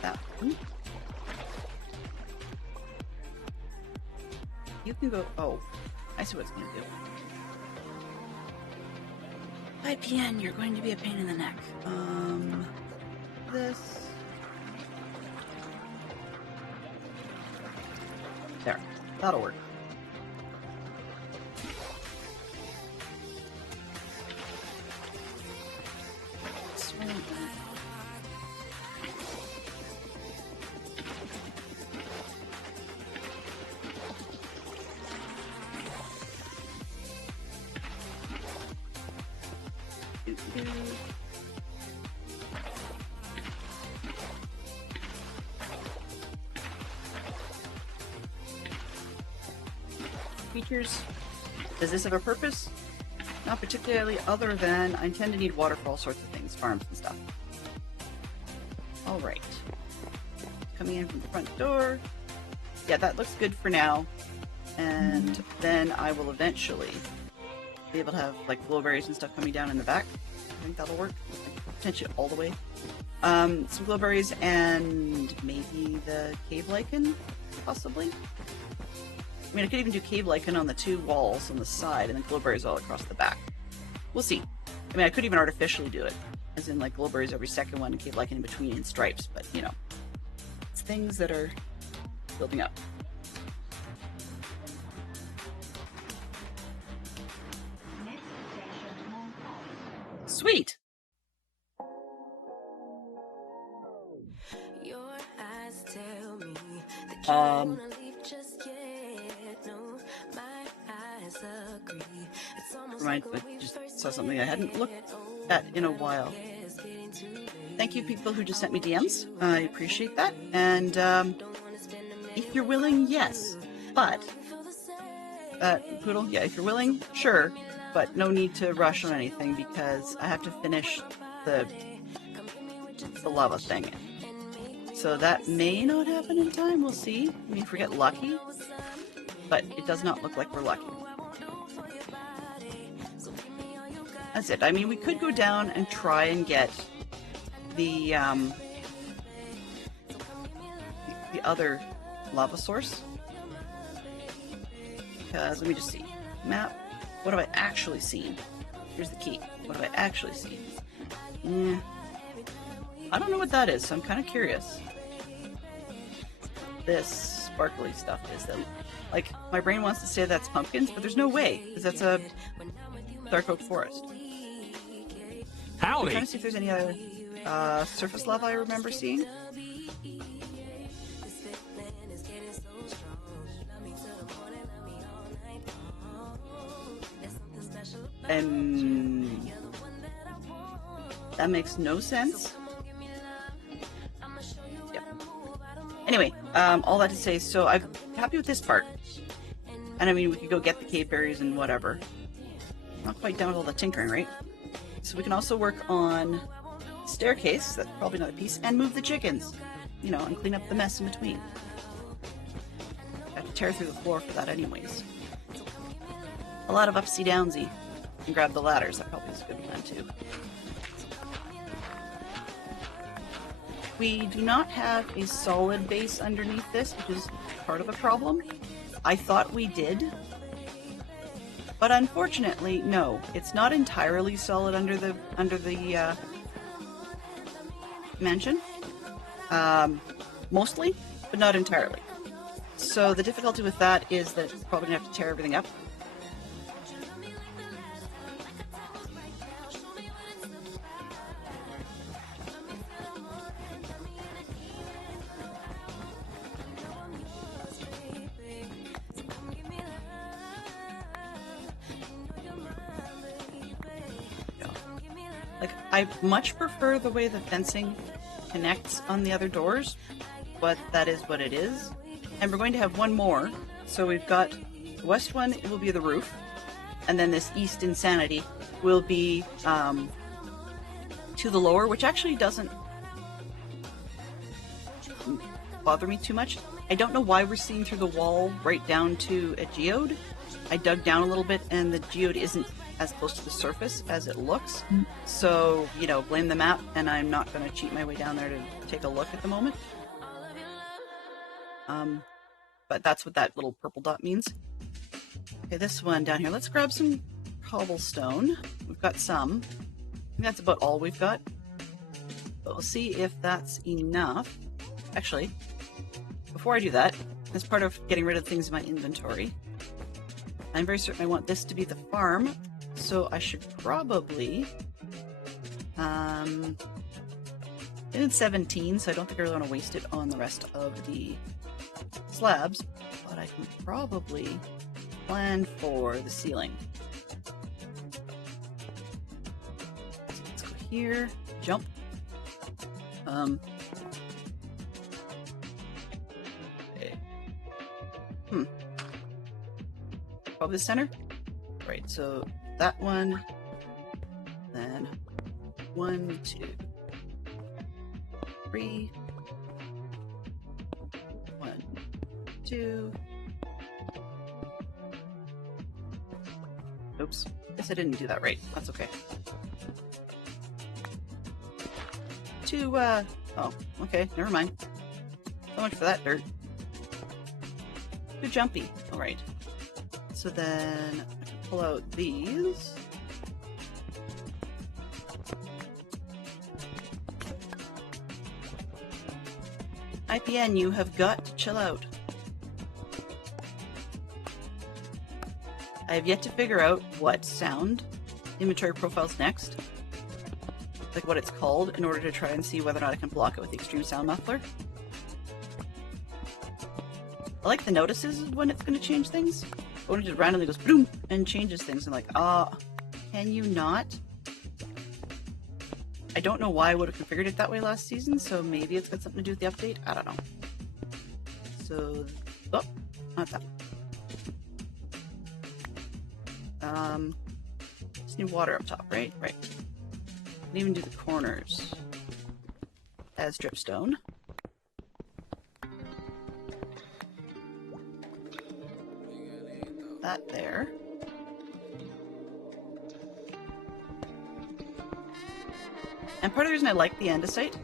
That one. You can go. Oh, I see what it's going to do. IPN, you're going to be a pain in the neck. This. There. That'll work. Features. Does this have a purpose? Not particularly, other than I tend to need water for all sorts of things, farms and stuff. Alright. Coming in from the front door. Yeah, that looks good for now. And then I will eventually be able to have like glowberries and stuff coming down in the back. I think that'll work. Potentially all the way. Some glowberries and maybe the cave lichen, possibly. I mean, I could even do cave lichen on the 2 walls on the side and then glowberries all across the back. We'll see. I mean, I could even artificially do it, as in like glowberries every second one and cave lichen in between in stripes, but you know, it's things that are building up. Sweet! I just saw something I hadn't looked at in a while. Thank you, people who just sent me DMs. I appreciate that. And if you're willing, yes. But Poodle, yeah, if you're willing, sure. But no need to rush on anything because I have to finish the lava thing. So that may not happen in time. We'll see. I mean, if we get lucky. But it does not look like we're lucky. That's it. I mean, we could go down and try and get the other lava source. Because, let me just see. Map. What have I actually seen? Here's the key. What have I actually seen? I don't know what that is, so I'm kind of curious. This sparkly stuff is that, like, my brain wants to say that's pumpkins, but there's no way, because that's a dark oak forest. Howdy! I'm trying to see if there's any other surface lava I remember seeing. That makes no sense. Yep. Anyway, all that to say, so I'm happy with this part. And I mean, we could go get the cave berries and whatever. Not quite done with all the tinkering, right? So we can also work on staircase, that's probably not a piece, and move the chickens, you know, and clean up the mess in between. I have to tear through the floor for that anyways. A lot of upsy downsy. And grab the ladders, that probably is a good plan too. We do not have a solid base underneath this, which is part of the problem. I thought we did, but unfortunately, no. It's not entirely solid under the mansion. Mostly, but not entirely. So the difficulty with that is that it's probably gonna have to tear everything up. Like, I much prefer the way the fencing connects on the other doors, but that is what it is. And we're going to have one more. So we've got the west one, it will be the roof, and then this east insanity will be to the lower, which actually doesn't bother me too much. I don't know why we're seeing through the wall right down to a geode. I dug down a little bit and the geode isn't as close to the surface as it looks. So, you know, blame the map, and I'm not going to cheat my way down there to take a look at the moment. But that's what that little purple dot means. Okay, this one down here. Let's grab some cobblestone. We've got some. I think that's about all we've got. But we'll see if that's enough. Actually, before I do that, as part of getting rid of things in my inventory, I'm very certain I want this to be the farm. So I should probably, it's 17, so I don't think I really want to waste it on the rest of the slabs, but I can probably plan for the ceiling. So let's go here, jump. Okay. Probably the center. Right, so that one, then 1, 2, 3, 1, 2. Oops, guess I didn't do that right. That's okay. 2, oh, okay, never mind. So much for that dirt. Too jumpy. Alright. So then pull out these. IPN, you have got to chill out. I have yet to figure out what sound inventory profile's next. Like what it's called, in order to try and see whether or not I can block it with the extreme sound muffler. I like the notices when it's going to change things. When it just randomly goes boom and changes things, I'm like, can you not? I don't know why I would have configured it that way last season, so maybe it's got something to do with the update. I don't know. So, oh, not that. Just need water up top, right? Right. Can even do the corners as dripstone. That there. And part of the reason I like the andesite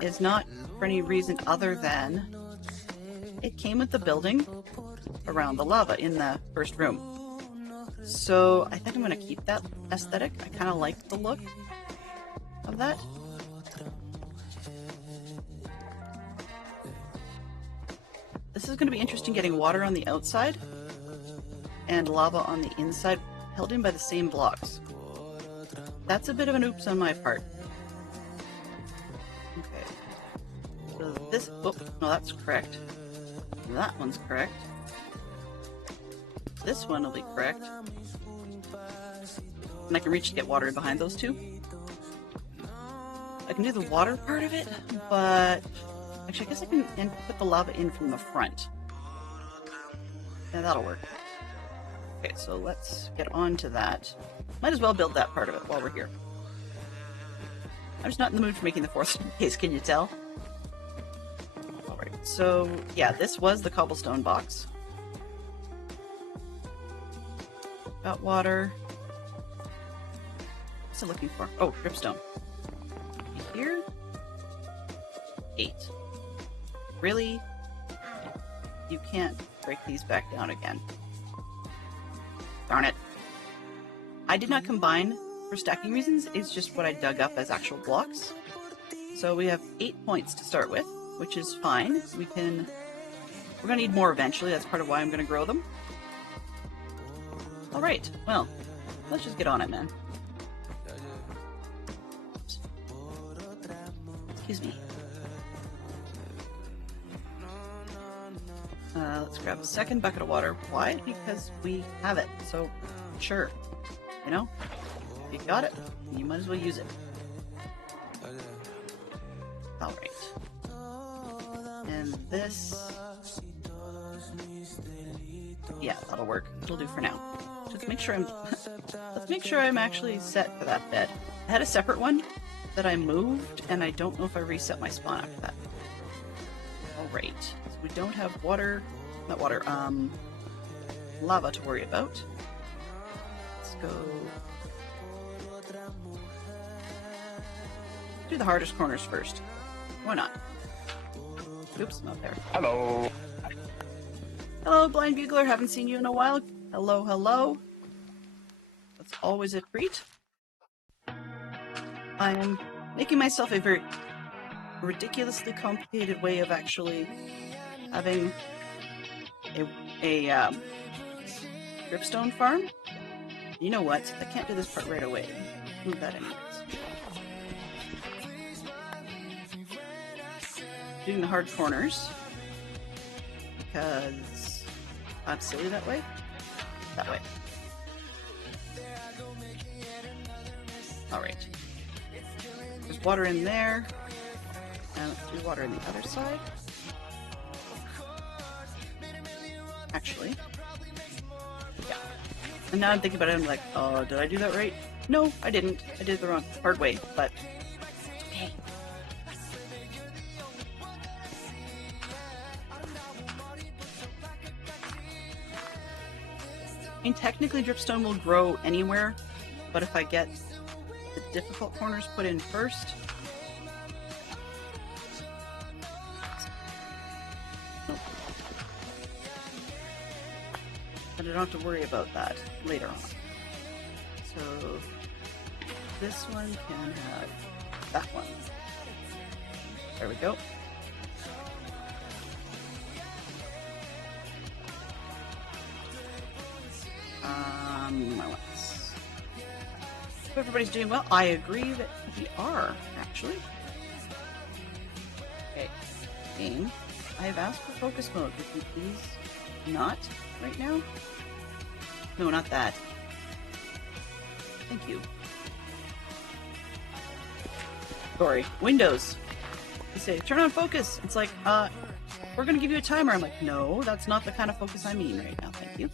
is not for any reason other than it came with the building around the lava in the first room. So I think I'm going to keep that aesthetic. I kind of like the look of that. This is going to be interesting, getting water on the outside and lava on the inside, held in by the same blocks. That's a bit of an oops on my part. Okay. So this, oh, no, that's correct. That one's correct. This one will be correct. And I can reach to get water in behind those two. I can do the water part of it, but actually I guess I can put the lava in from the front. Yeah, that'll work. Okay, so let's get on to that. Might as well build that part of it while we're here. I'm just not in the mood for making the fourth staircase, can you tell? Alright, so yeah, this was the cobblestone box. Got water. What's it looking for? Oh, dripstone. Here? 8. Really? You can't break these back down again. Darn it. I did not combine for stacking reasons. It's just what I dug up as actual blocks. So we have 8 points to start with, which is fine. We're gonna need more eventually. That's part of why I'm gonna grow them. Alright, well, let's just get on it, man. Excuse me. Let's grab a second bucket of water. Why? Because we have it. So, sure. You know? If you got it, you might as well use it. Alright. And this... yeah, that'll work. It'll do for now. Just make sure let's make sure I'm actually set for that bed. I had a separate one that I moved, and I don't know if I reset my spawn after that. Alright. So we don't have water... not water, lava to worry about. Let's go... do the hardest corners first. Why not? Oops, not there. Hello. Hello, Blind Bugler. Haven't seen you in a while. Hello, hello. That's always a treat. I am making myself a very ridiculously complicated way of actually having a dripstone farm. You know what? I can't do this part right away. Move that anyways. Doing the hard corners because I'm silly that way. That way. Alright. There's water in there. And let's do water in the other side. Actually. Yeah. And now I'm thinking about it, I'm like, oh, did I do that right? No, I didn't. I did it the wrong, hard way, but it's okay. I mean, technically dripstone will grow anywhere, but if I get the difficult corners put in first... nope. But I don't have to worry about that later on. So this one can have that one. There we go. Hope everybody's doing well. I agree that we are, actually. Okay, game. I have asked for focus mode. Would you please not right now? No, not that. Thank you. Sorry. Windows. They say, turn on focus. It's like, we're gonna give you a timer. I'm like, no, that's not the kind of focus I mean right now. Thank you.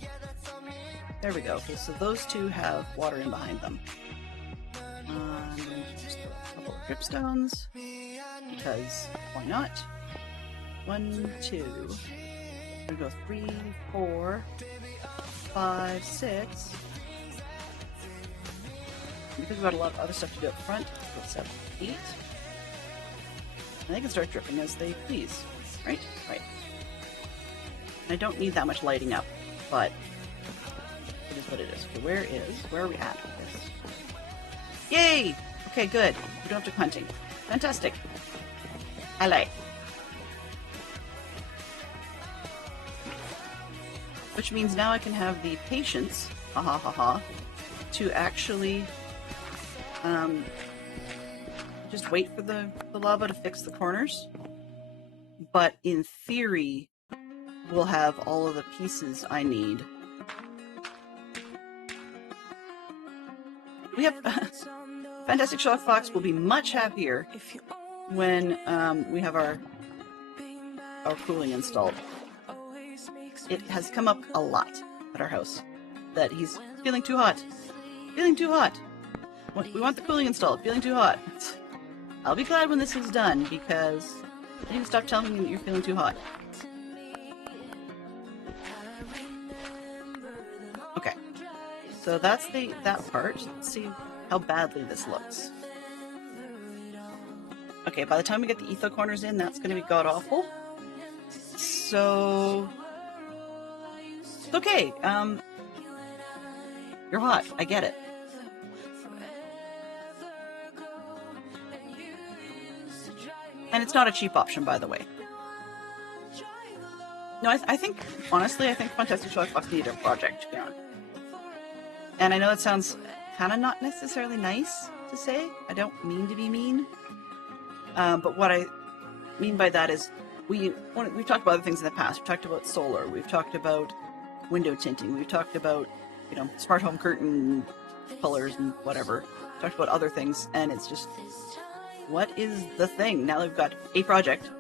There we go. Okay, so those two have water in behind them. Just a couple of dripstones, because why not? 1, 2. I'm gonna go 3, 4, 5, 6. Because we've got a lot of other stuff to do up front, go 7, 8. And they can start dripping as they please, right? Right. And I don't need that much lighting up, but it is what it is. Okay, where are we at with this? Yay! Okay, good. We don't have to go hunting. Fantastic. I like. Which means now I can have the patience, ha ha ha ha, to actually just wait for the lava to fix the corners. But in theory, we'll have all of the pieces I need. we have Fantastic Shockbox will be much happier when we have our cooling installed. It has come up a lot at our house that he's feeling too hot. Feeling too hot. We want the cooling installed. Feeling too hot. I'll be glad when this is done because you can stop telling me that you're feeling too hot. Okay. So that's that part. Let's see how badly this looks. Okay, by the time we get the etho corners in, that's going to be god-awful. So... It's okay. You're hot. I get it. And it's not a cheap option, by the way. No, I think, honestly, I think Fantastic Shockbox needed a project, to be honest. And I know it sounds kind of not necessarily nice to say. I don't mean to be mean. But what I mean by that is we've talked about other things in the past. We've talked about solar. We've talked about window tinting. We've talked about, you know, smart home curtain colors and whatever. We've talked about other things, and it's just, what is the thing? Now they've got a project,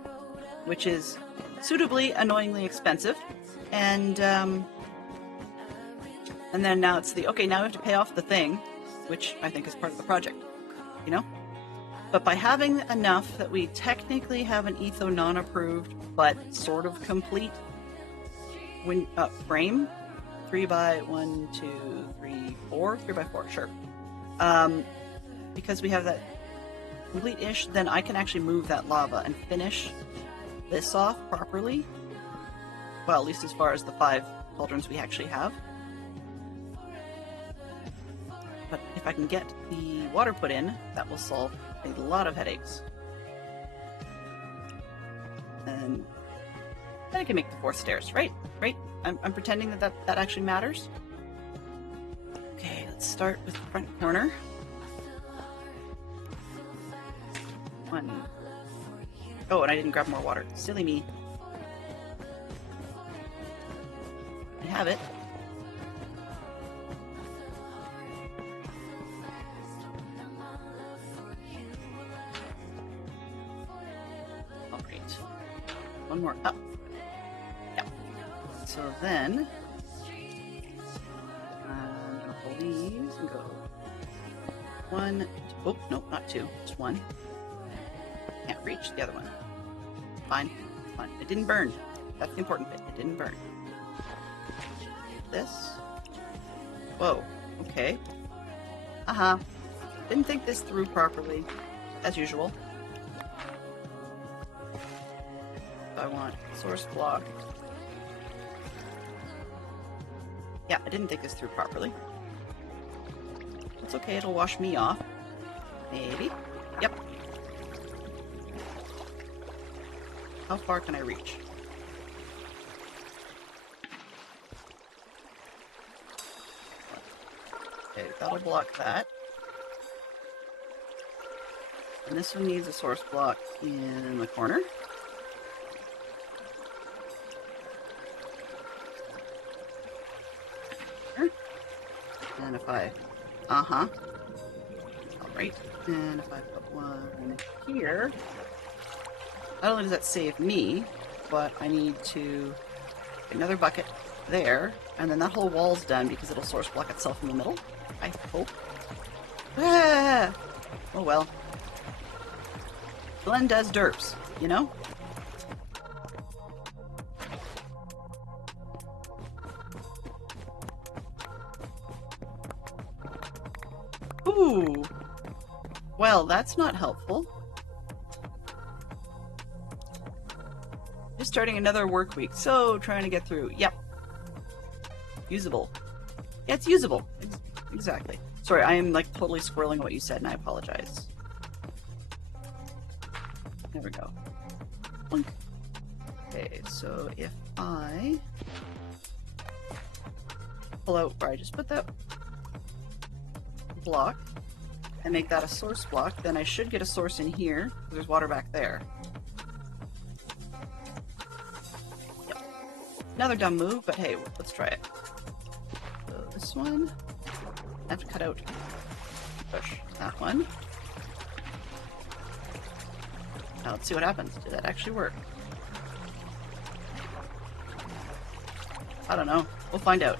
which is suitably annoyingly expensive, and then now it's now we have to pay off the thing, which I think is part of the project, you know? But by having enough that we technically have an etho non-approved, but sort of complete frame, 3x1, 2, 3, 4, 3x4, sure. Because we have that complete-ish, then I can actually move that lava and finish this off properly. Well, at least as far as the 5 cauldrons we actually have. But if I can get the water put in, that will solve a lot of headaches. And then I can make the 4th stairs, right? Right? I'm pretending that actually matters. Okay, let's start with the front corner. 1. Oh, and I didn't grab more water. Silly me. I have it. Alright. One more up. Yeah. So then, I'll pull these and go 1. Oh, no, not 2. Just 1. Can't reach the other one. Fine. Fine. It didn't burn. That's the important bit. It didn't burn. This. Whoa. Okay. Didn't think this through properly, as usual. So I want source block. Yeah, I didn't think this through properly. It's okay, it'll wash me off. Maybe. Yep. How far can I reach? Okay, that'll block that. And this one needs a source block in the corner. And if I... Alright. And if I put one here... Not only does that save me, but I need to get another bucket there, and then that whole wall's done because it'll source block itself in the middle, I hope. Ah! Oh well. Glenn does derps, you know? Ooh! Well, that's not helpful. Just starting another work week, so trying to get through. Yep. Usable. Yeah, it's usable. Exactly. Sorry, I am like totally squirreling what you said, and I apologize. There we go. Okay, so if I pull out where I just put that block and make that a source block, then I should get a source in here, because there's water back there. Another dumb move, but hey, let's try it. So this one, I have to cut out Push that one. Now let's see what happens. Did that actually work? I don't know. We'll find out.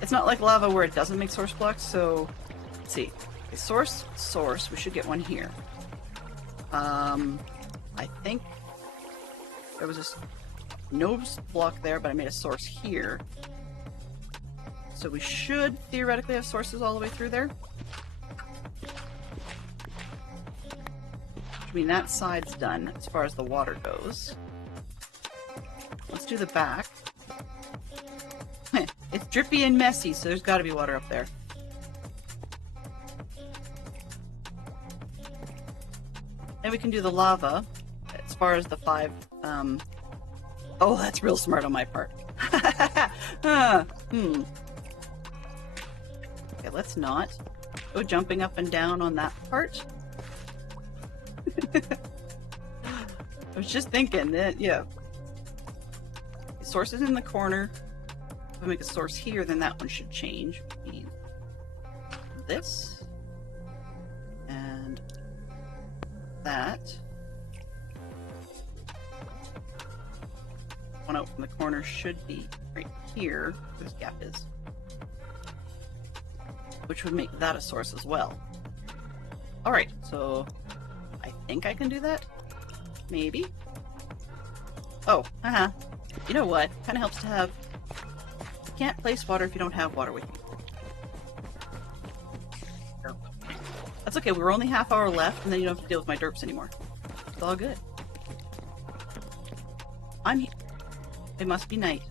It's not like lava where it doesn't make source blocks, so let's see. Okay, source. We should get one here. I think there was no block there, but I made a source here. So we should theoretically have sources all the way through there. I mean, that side's done as far as the water goes. Let's do the back. It's drippy and messy, so there's got to be water up there. And we can do the lava as far as the 5. Oh, that's real smart on my part. Okay, let's not go jumping up and down on that part. I was just thinking that, yeah. The source is in the corner. If I make a source here, then that one should change. This. And that. One out from the corner should be right here, where this gap is. Which would make that a source as well. Alright, so I think I can do that? Maybe? Oh, haha. You know what? Kind of helps to have... You can't place water if you don't have water with you. Derp. That's okay, we're only half hour left, and then you don't have to deal with my derps anymore. It's all good. I'm here. It must be night.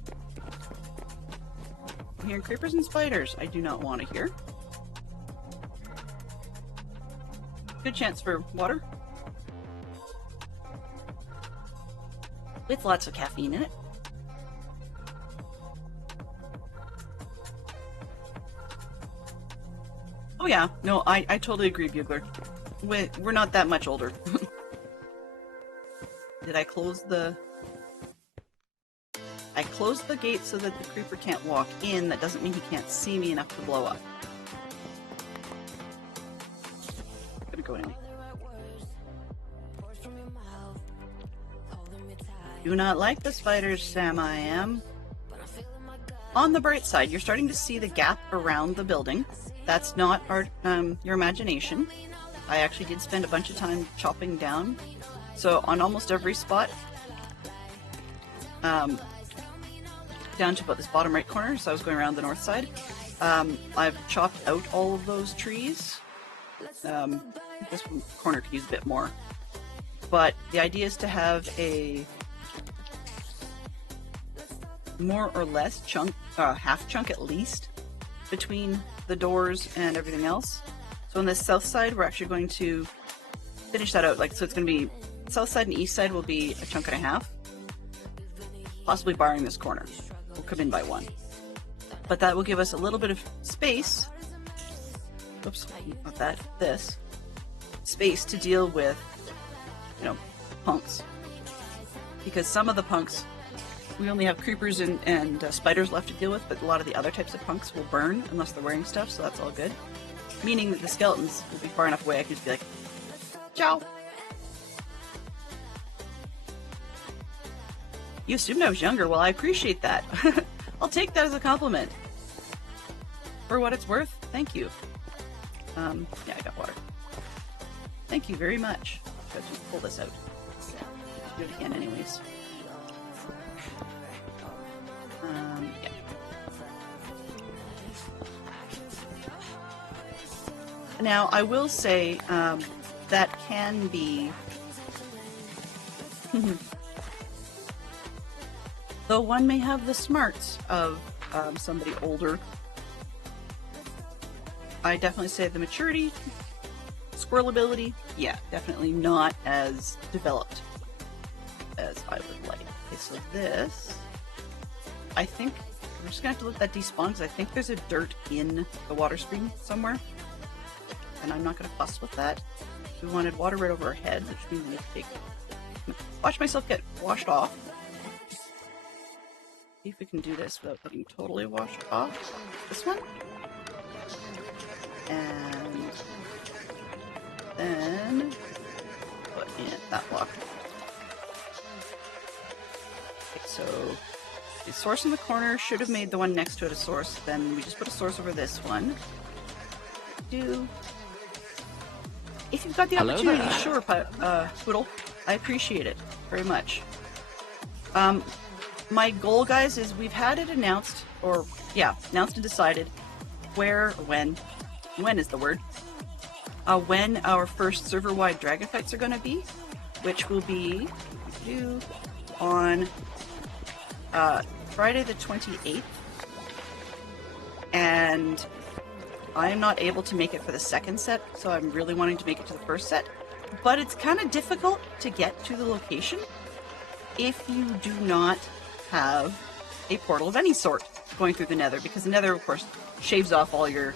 I'm hearing creepers and spiders. I do not want to hear. Good chance for water. With lots of caffeine in it. Oh yeah, no, I totally agree, Bugler. We're not that much older. Did I close the... I closed the gate so that the creeper can't walk in. That doesn't mean he can't see me enough to blow up. I'm gonna go anyway. Do not like the spiders, Sam. I am. On the bright side, you're starting to see the gap around the building. That's not your imagination. I actually did spend a bunch of time chopping down. So on almost every spot, down to about this bottom right corner, so I was going around the north side, I've chopped out all of those trees. This corner could use a bit more. But the idea is to have a more or less chunk, half chunk at least, between the doors and everything else. So on the south side, we're actually going to finish that out. Like, so it's going to be south side and east side will be a chunk and a half, possibly barring this corner. We'll come in by one, but that will give us a little bit of space. Oops, not that. This space to deal with, you know, punks. Because some of the punks, we only have creepers and spiders left to deal with, but a lot of the other types of punks will burn unless they're wearing stuff, so that's all good. Meaning that the skeletons will be far enough away I can just be like, ciao! You assumed I was younger. Well, I appreciate that. I'll take that as a compliment. For what it's worth, thank you. Yeah, I got water. Thank you very much. Let's just pull this out. Let's do it again anyways. Yeah. Now, I will say that can be... Though one may have the smarts of somebody older, I definitely say the maturity, squirrelability, yeah, definitely not as developed as I would like. Okay, so this, I think, we're just gonna have to let that despawn because I think there's a dirt in the water stream somewhere, and I'm not gonna fuss with that. We wanted water right over our heads, which means we need to take, watch myself get washed off. See if we can do this without getting totally washed off. This one? that block. Okay, so the source in the corner should have made the one next to it a source. Then we just put a source over this one. If you've got the opportunity, sure, Poodle. I appreciate it very much. My goal, guys, is we've had it announced, announced and decided when is the word, when our first server-wide dragon fights are going to be, which will be due on Friday the 28th, and I am not able to make it for the second set, so I'm really wanting to make it to the first set, but it's kind of difficult to get to the location if you do not have a portal of any sort going through the nether, because the nether, of course, shaves off all your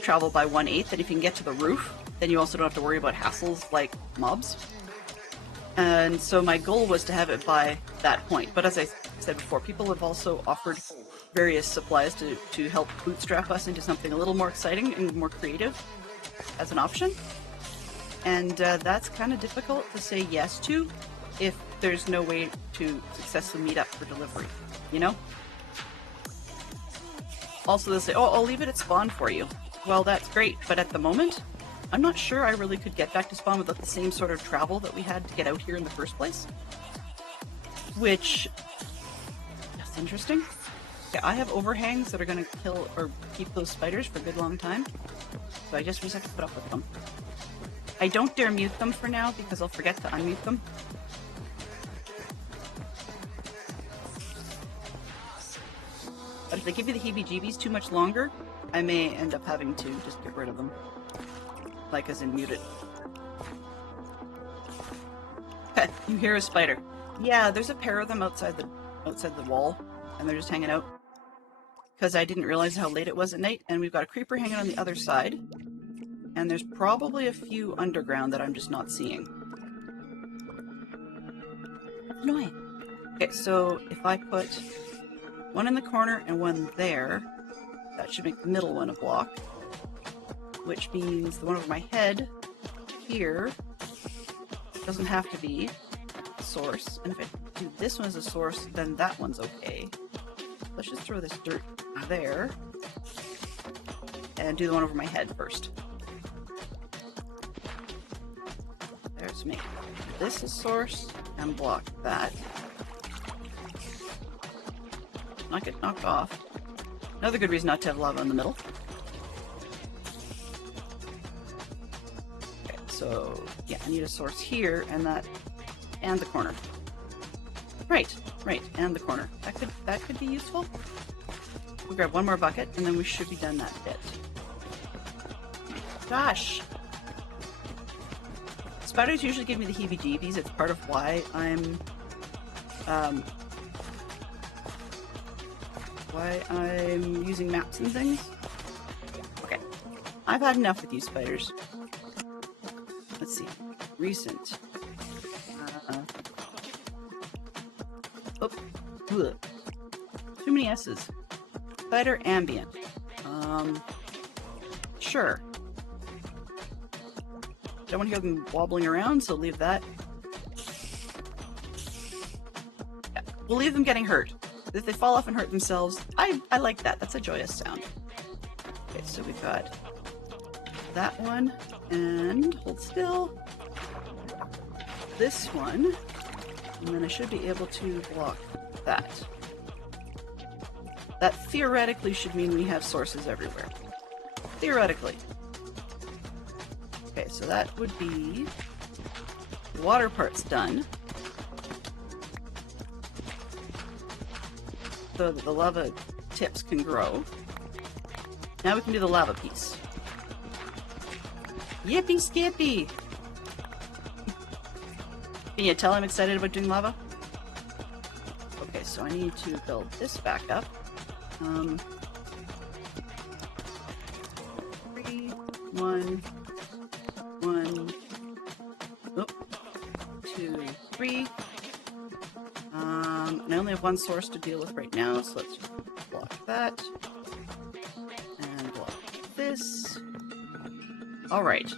travel by 1/8, and if you can get to the roof, then you also don't have to worry about hassles like mobs. And so my goal was to have it by that point, but as I said before, people have also offered various supplies to help bootstrap us into something a little more exciting and more creative as an option, and that's kind of difficult to say yes to if there's no way to successfully meet up for delivery, you know? Also, they'll say, oh, I'll leave it at spawn for you. Well, that's great, but at the moment, I'm not sure I really could get back to spawn without the same sort of travel that we had to get out here in the first place. Which, that's interesting. Okay, I have overhangs that are going to kill or keep those spiders for a good long time, so I just have to put up with them. I don't dare mute them for now because I'll forget to unmute them. But if they give you the heebie-jeebies too much longer, I may end up having to just get rid of them. Like as in mute it. You hear a spider. Yeah, there's a pair of them outside the wall, and they're just hanging out. Because I didn't realize how late it was at night, and we've got a creeper hanging on the other side. And there's probably a few underground that I'm just not seeing. Annoying. Okay, so if I put one in the corner and one there, that should make the middle one a block. Which means the one over my head here doesn't have to be a source. And if I do this one as a source, then that one's okay. Let's just throw this dirt there and do the one over my head first. There's me. This is source and block that. Not get knocked off. Another good reason not to have lava in the middle. Okay, so yeah, I need a source here and that, and the corner. Right, and the corner. That could be useful. We'll grab one more bucket and then we should be done that bit. Gosh! Spiders usually give me the heebie-jeebies. It's part of why I'm using maps and things. Okay, I've had enough with you spiders. Let's see. Recent. Ugh. Too many S's. Spider ambient. Sure. Don't want to hear them wobbling around, so leave that. Yeah, we'll leave them getting hurt. If they fall off and hurt themselves, I like that. That's a joyous sound. Okay, so we've got that one, and hold still. This one, and then I should be able to block that. That theoretically should mean we have sources everywhere. Theoretically. Okay, so that would be the water part's done. So that the lava tips can grow. Now we can do the lava piece. Yippee skippy! Can you tell I'm excited about doing lava? Okay, so I need to build this back up. 3, 1, 2, 3. And I only have one source to deal with right now, so let's block that. And block this. Alright.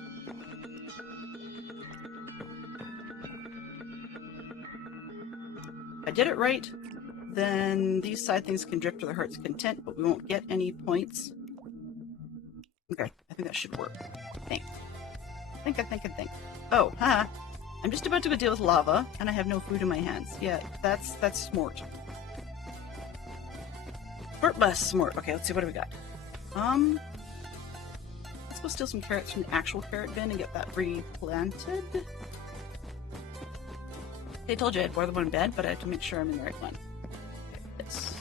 did it right, then these side things can drift to their heart's content, but we won't get any points. Okay, I think that should work. I think. Oh, haha. I'm just about to go deal with lava, and I have no food in my hands. Yeah, that's smart. Smart bus, smart. Okay, let's see, what do we got? Let's go steal some carrots from the actual carrot bin and get that replanted. I told you I had more than one bed, but I have to make sure I'm in the right one. Okay, this.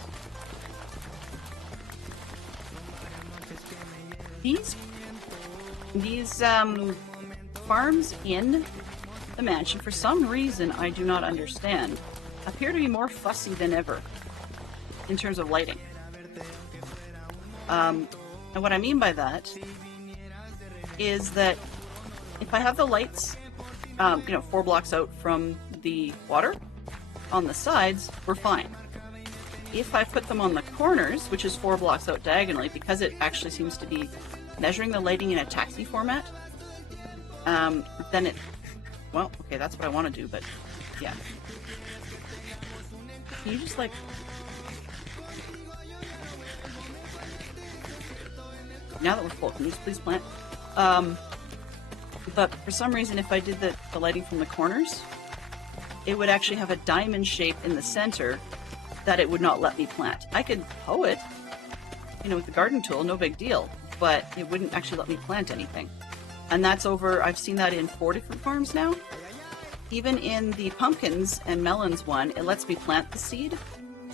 These farms in the mansion, for some reason I do not understand, appear to be more fussy than ever in terms of lighting. And what I mean by that is that if I have the lights, 4 blocks out from the water, on the sides, we're fine. If I put them on the corners, which is 4 blocks out diagonally, because it actually seems to be measuring the lighting in a taxi format, then it, well, okay, that's what I want to do, but yeah. Can you just like... Now that we're full, can you just please plant? But for some reason, if I did the lighting from the corners, it would actually have a diamond shape in the center that it would not let me plant. I could hoe it, with the garden tool, no big deal, but it wouldn't actually let me plant anything. And that's over, I've seen that in 4 different farms now. Even in the pumpkins and melons one, it lets me plant the seed,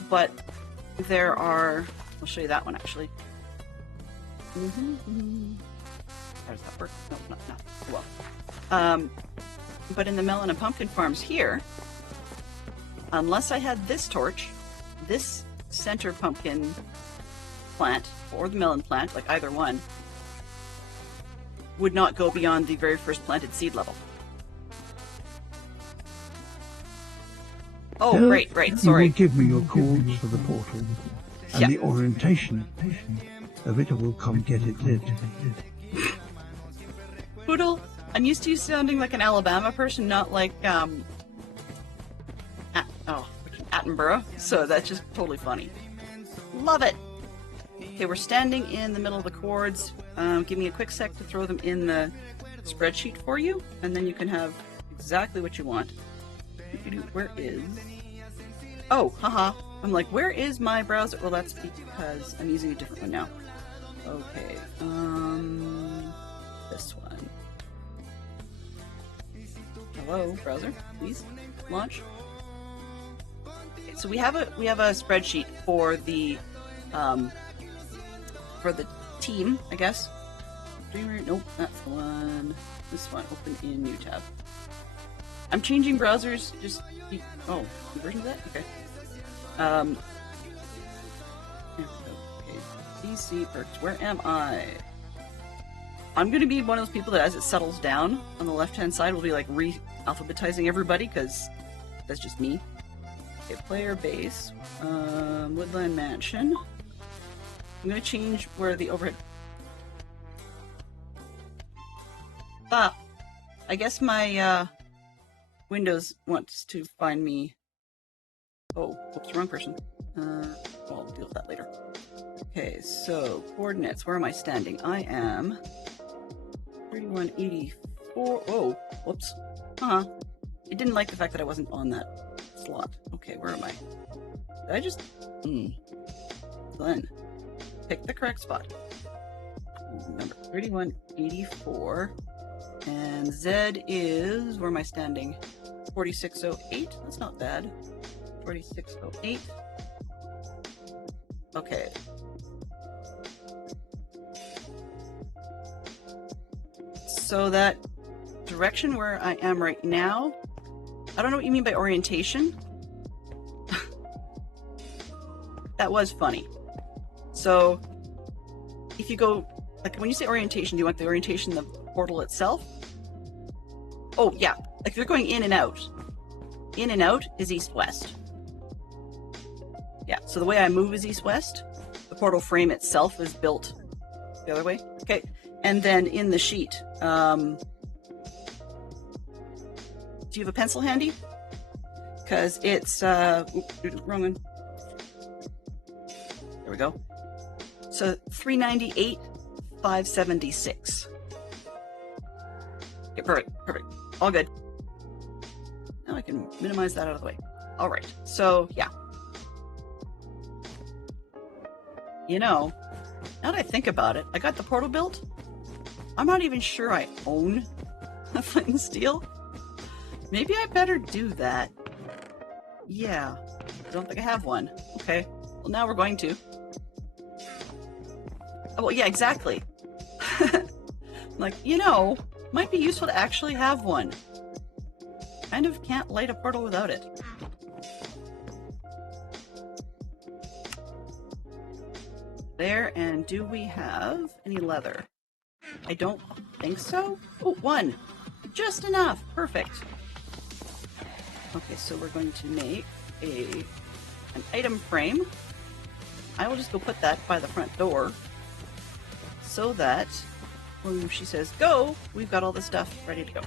but there are, I'll show you that one actually. How does that work? No, not well. But in the melon and pumpkin farms here, unless I had this torch, this center pumpkin plant, or the melon plant, like either one, would not go beyond the very first planted seed level. Oh, right, sorry. You will give me your coordinates for the portal, and the orientation of it will come get it lit. Poodle, I'm used to you sounding like an Alabama person, not like, Attenborough, so that's just totally funny. Love it! Okay, we're standing in the middle of the cords. Give me a quick sec to throw them in the spreadsheet for you, and then you can have exactly what you want. Where is... Oh, haha. I'm like, where is my browser? Well, that's because I'm using a different one now. Okay, this one. Hello, browser, please launch. Okay, so we have a spreadsheet for the team, I guess. Dreamer, nope, that's the one. This one, open in new tab. I'm changing browsers, just oh, version of that? Okay. Okay, DC perks, where am I? I'm gonna be one of those people that as it settles down on the left-hand side, will be like re-alphabetizing everybody, because that's just me. Okay, player base, Woodland Mansion. I'm gonna change where the overhead... Ah! I guess my, Windows wants to find me... Oh, whoops, wrong person. I'll deal with that later. Okay, so, coordinates, where am I standing? I am... 3184... Oh, whoops. It didn't like the fact that I wasn't on that slot. Okay, where am I? Did I just... Glenn. Pick the correct spot. Remember, 3184. And Z is... Where am I standing? 4608? That's not bad. 4608. Okay. So that direction where I am right now, I don't know what you mean by orientation. That was funny. So if you go, like when you say orientation, do you want the orientation of the portal itself? Oh yeah, like if you're going in and out is east-west. Yeah, so the way I move is east-west. The portal frame itself is built the other way. Okay, and then in the sheet, do you have a pencil handy? because it's wrong one. There we go. So 398, 576. Okay, perfect. All good. Now I can minimize that out of the way. All right. So yeah. You know, now that I think about it, I got the portal built. I'm not even sure I own a flint and steel. Maybe I better do that. Yeah. I don't think I have one. Okay. Well, now we're going to. Oh, well, yeah, exactly. Like, you know, might be useful to actually have one. Kind of can't light a portal without it. There, and do we have any leather? I don't think so. Oh, one. Just enough. Perfect. Okay, so we're going to make an item frame. I will just go put that by the front door so that when she says go, we've got all the stuff ready to go.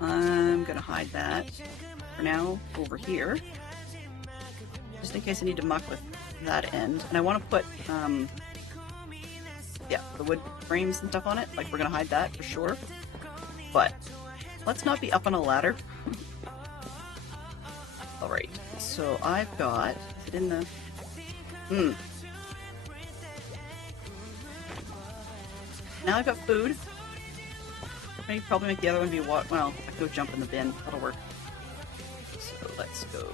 I'm gonna hide that for now over here, just in case I need to muck with that end. And I want to put, yeah, the wood frames and stuff on it. Like, we're gonna hide that for sure. But let's not be up on a ladder. All right. So I've got. Is it in the? Now I've got food. I could probably make the other one be water. Well, I could go jump in the bin. That'll work. So let's go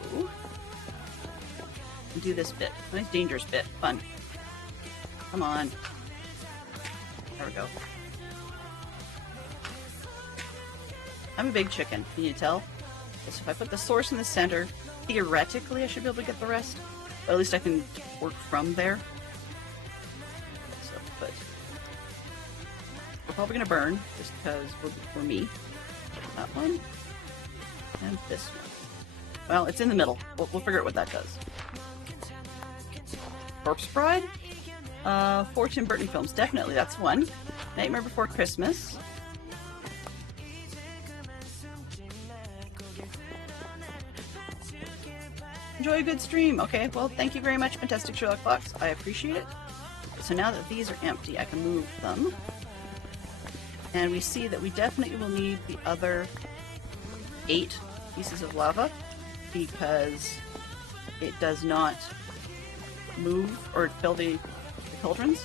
and do this bit. Nice dangerous bit. Fun. Come on. There we go. I'm a big chicken. Can you tell? Okay, so if I put the source in the center, theoretically I should be able to get the rest. But at least I can work from there. So, but we're probably going to burn, just because we're me. That one. And this one. Well, it's in the middle. We'll figure out what that does. Corpse Bride? 4 Tim Burton films. Definitely, that's one. Nightmare Before Christmas. Enjoy a good stream. Okay, well, thank you very much, Fantastic Sherlock Fox. I appreciate it. So now that these are empty, I can move them. And we see that we definitely will need the other 8 pieces of lava because it does not move or fill the cauldrons.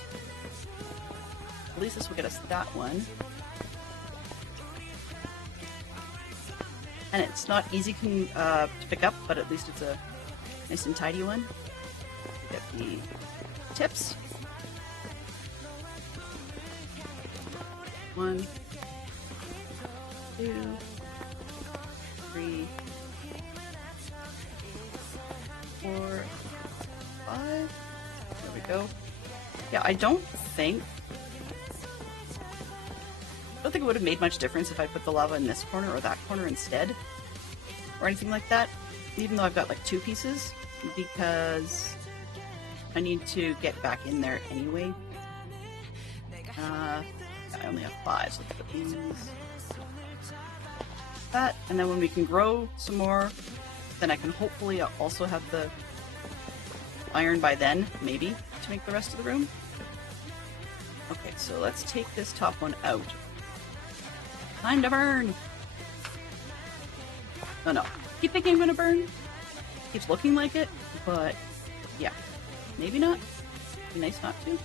At least this will get us that one. And it's not easy to pick up, but at least it's a nice and tidy one. We get the tips. 1, 2, 3, 4, 5. There we go. Yeah, I don't think it would have made much difference if I put the lava in this corner or that corner instead, or anything like that, even though I've got like 2 pieces, because I need to get back in there anyway. I only have 5, so let's put these, that, and then when we can grow some more, then I can hopefully also have the iron by then, maybe, to make the rest of the room. Okay, so let's take this top one out. Time to burn! Oh no. Keep thinking I'm gonna burn. Keeps looking like it, but yeah. Maybe not. Be nice not to.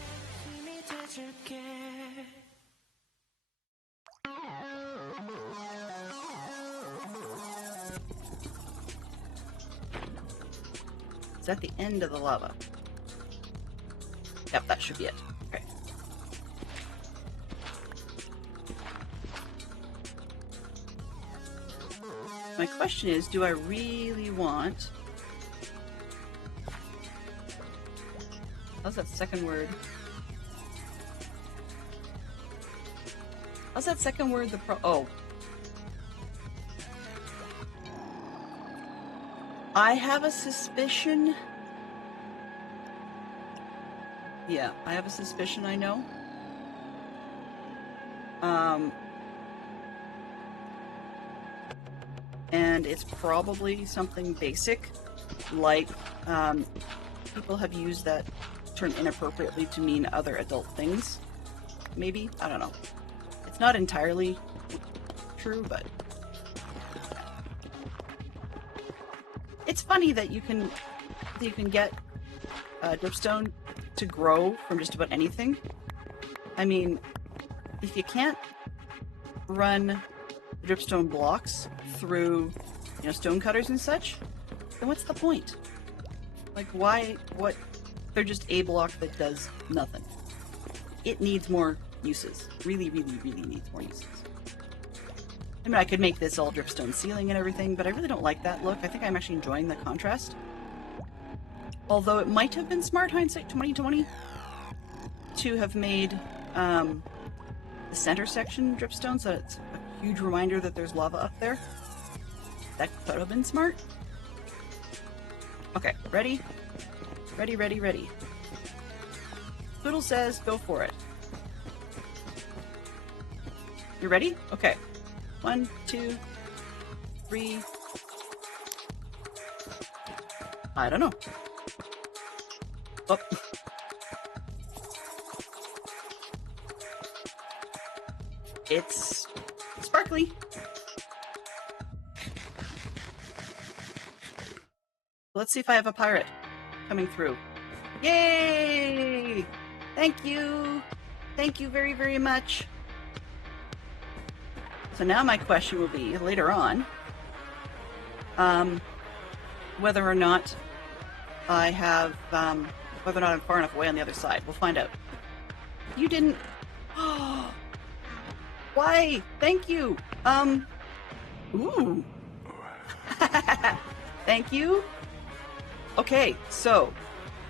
Is that the end of the lava? Yep, that should be it. Okay. My question is, do I really want... How's that second word? How's that second word oh. I have a suspicion. Yeah, I have a suspicion I know. and it's probably something basic, like people have used that term inappropriately to mean other adult things. Maybe? I don't know. It's not entirely true, but it's funny that you can get dripstone to grow from just about anything. I mean, if you can't run dripstone blocks through, stone cutters and such, then what's the point? Like, why? What? They're just a block that does nothing. It needs more uses. Really, really, really needs more uses. I mean, I could make this all dripstone ceiling and everything, but I really don't like that look. I think I'm actually enjoying the contrast. Although it might have been smart, hindsight 2020, to have made the center section dripstone, so it's a huge reminder that there's lava up there. That could have been smart. Okay, ready? Ready, ready, ready. Poodle says, go for it. You ready? Okay. 1, 2, 3. I don't know. Oh. It's sparkly. Let's see if I have a pirate coming through. Yay! Thank you! Thank you very, very much. So now my question will be, later on, whether or not I have, whether or not I'm far enough away on the other side. We'll find out. You didn't... Why? Thank you! Ooh! Thank you! Okay, so,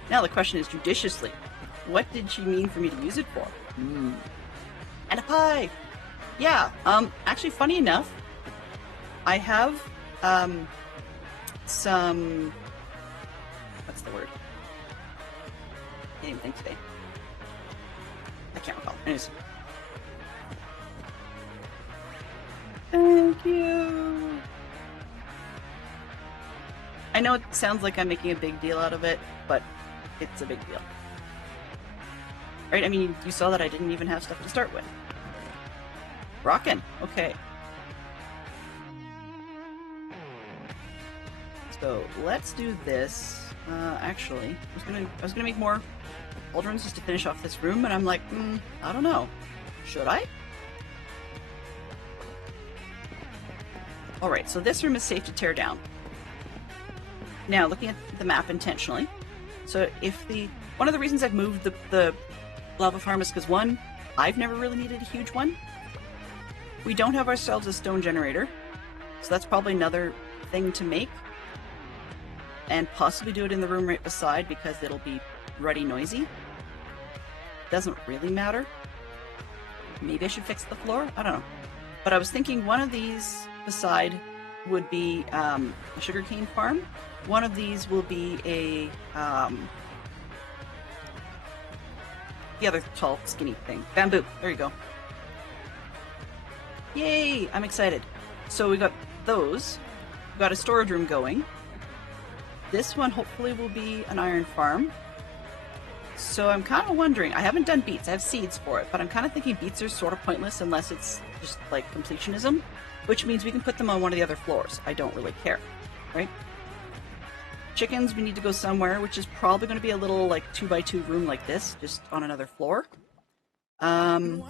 now the question is judiciously. What did she mean for me to use it for? And a pie! Yeah, actually, funny enough, I have, some... What's the word? I didn't even think today. I can't recall. Anyways. Thank you! I know it sounds like I'm making a big deal out of it, but it's a big deal. Right? I mean, you saw that I didn't even have stuff to start with. Rockin'. Okay. So let's do this. Actually, I was gonna make more cauldrons just to finish off this room, and I'm like, I don't know. Should I? All right. So this room is safe to tear down. Now, looking at the map intentionally. So one of the reasons I've moved the lava farm is because, one, I've never really needed a huge one. We don't have ourselves a stone generator, so that's probably another thing to make. And possibly do it in the room right beside because it'll be ruddy noisy. Doesn't really matter. Maybe I should fix the floor? I don't know. But I was thinking one of these beside would be a sugarcane farm. One of these will be a the other tall, skinny thing. Bamboo. There you go. Yay! I'm excited. So we got those. We got a storage room going. This one hopefully will be an iron farm. So I'm kind of wondering, I haven't done beets, I have seeds for it, but I'm kind of thinking beets are sort of pointless unless it's just like completionism, which means we can put them on one of the other floors. I don't really care, right? Chickens, we need to go somewhere, which is probably going to be a little like 2x2 room like this, just on another floor. And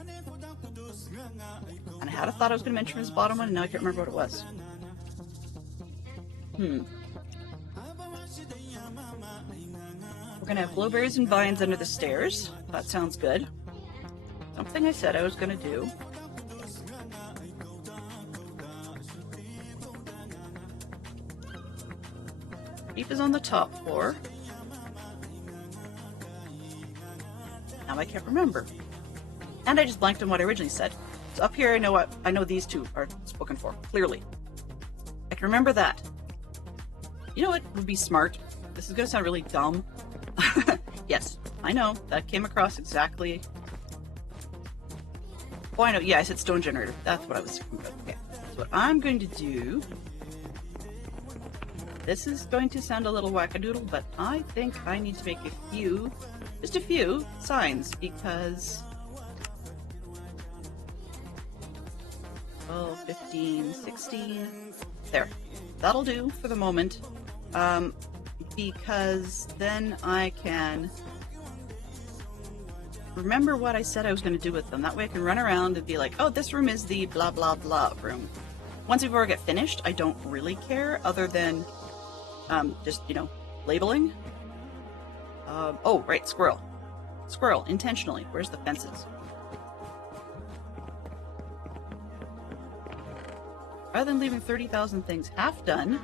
I had a thought I was going to mention this bottom one, and now I can't remember what it was. We're going to have blueberries and vines under the stairs. That sounds good. Something I said I was going to do. Beef is on the top floor. Now I can't remember. And I just blanked on what I originally said. So up here, I know these two are spoken for, clearly. I can remember that. You know what would be smart? This is going to sound really dumb. Yes, I know. That came across exactly... Oh, I know. Yeah, I said stone generator. That's what I was thinking about. Okay. So what I'm going to do this is going to sound a little wackadoodle, but I think I need to make just a few signs, because 12, 15, 16, there. That'll do for the moment, because then I can remember what I said I was going to do with them. That way I can run around and be like, oh, this room is the blah blah blah room. Once before I get finished, I don't really care, other than just, you know, labeling. Oh, right, squirrel. Squirrel, intentionally. Where's the fences? Rather than leaving 30,000 things half done.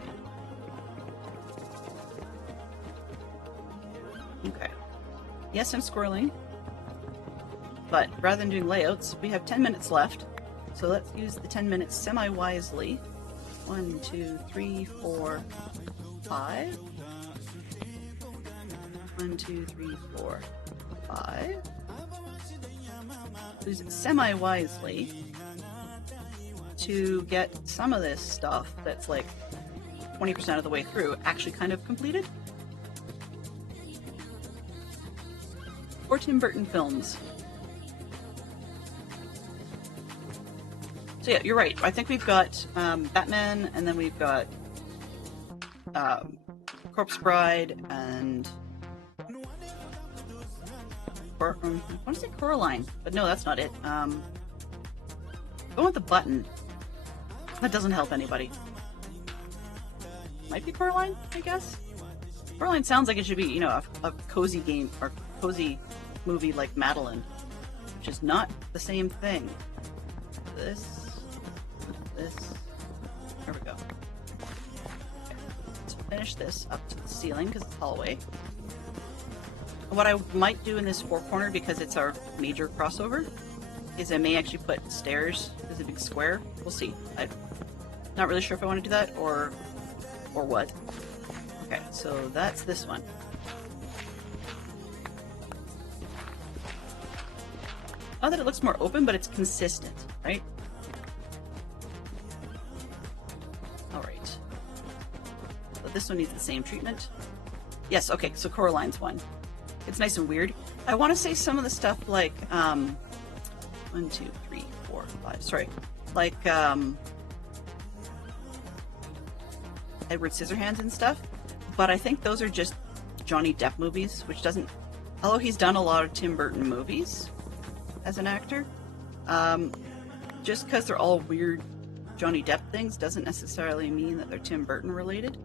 Okay. Yes, I'm squirreling. But rather than doing layouts, we have 10 minutes left. So let's use the 10 minutes semi-wisely. 1, 2, 3, 4, 5. 1, 2, 3, 4, 5. Use it semi-wisely to get some of this stuff that's like 20% of the way through actually kind of completed. Or Tim Burton films. So yeah, you're right. I think we've got Batman, and then we've got Corpse Bride, and I want to say Coraline, but no, that's not it. Go with the button. That doesn't help anybody. Might be Coraline, I guess. Coraline sounds like it should be, you know, a cozy game or cozy movie like Madeline, which is not the same thing. This. There we go. Okay. Let's finish this up to the ceiling because it's hallway. What I might do in this four corner, because it's our major crossover, is I may actually put stairs as a big square. We'll see. I'm not really sure if I want to do that or what. Okay, so that's this one. Not that it looks more open, but it's consistent, right? Alright. So this one needs the same treatment. Yes, okay, so Coraline's one. It's nice and weird. I want to say some of the stuff like, 1, 2, 3, 4, 5, sorry. Like, Edward Scissorhands and stuff. But I think those are just Johnny Depp movies, which doesn't... Although he's done a lot of Tim Burton movies as an actor, just because they're all weird Johnny Depp things doesn't necessarily mean that they're Tim Burton related.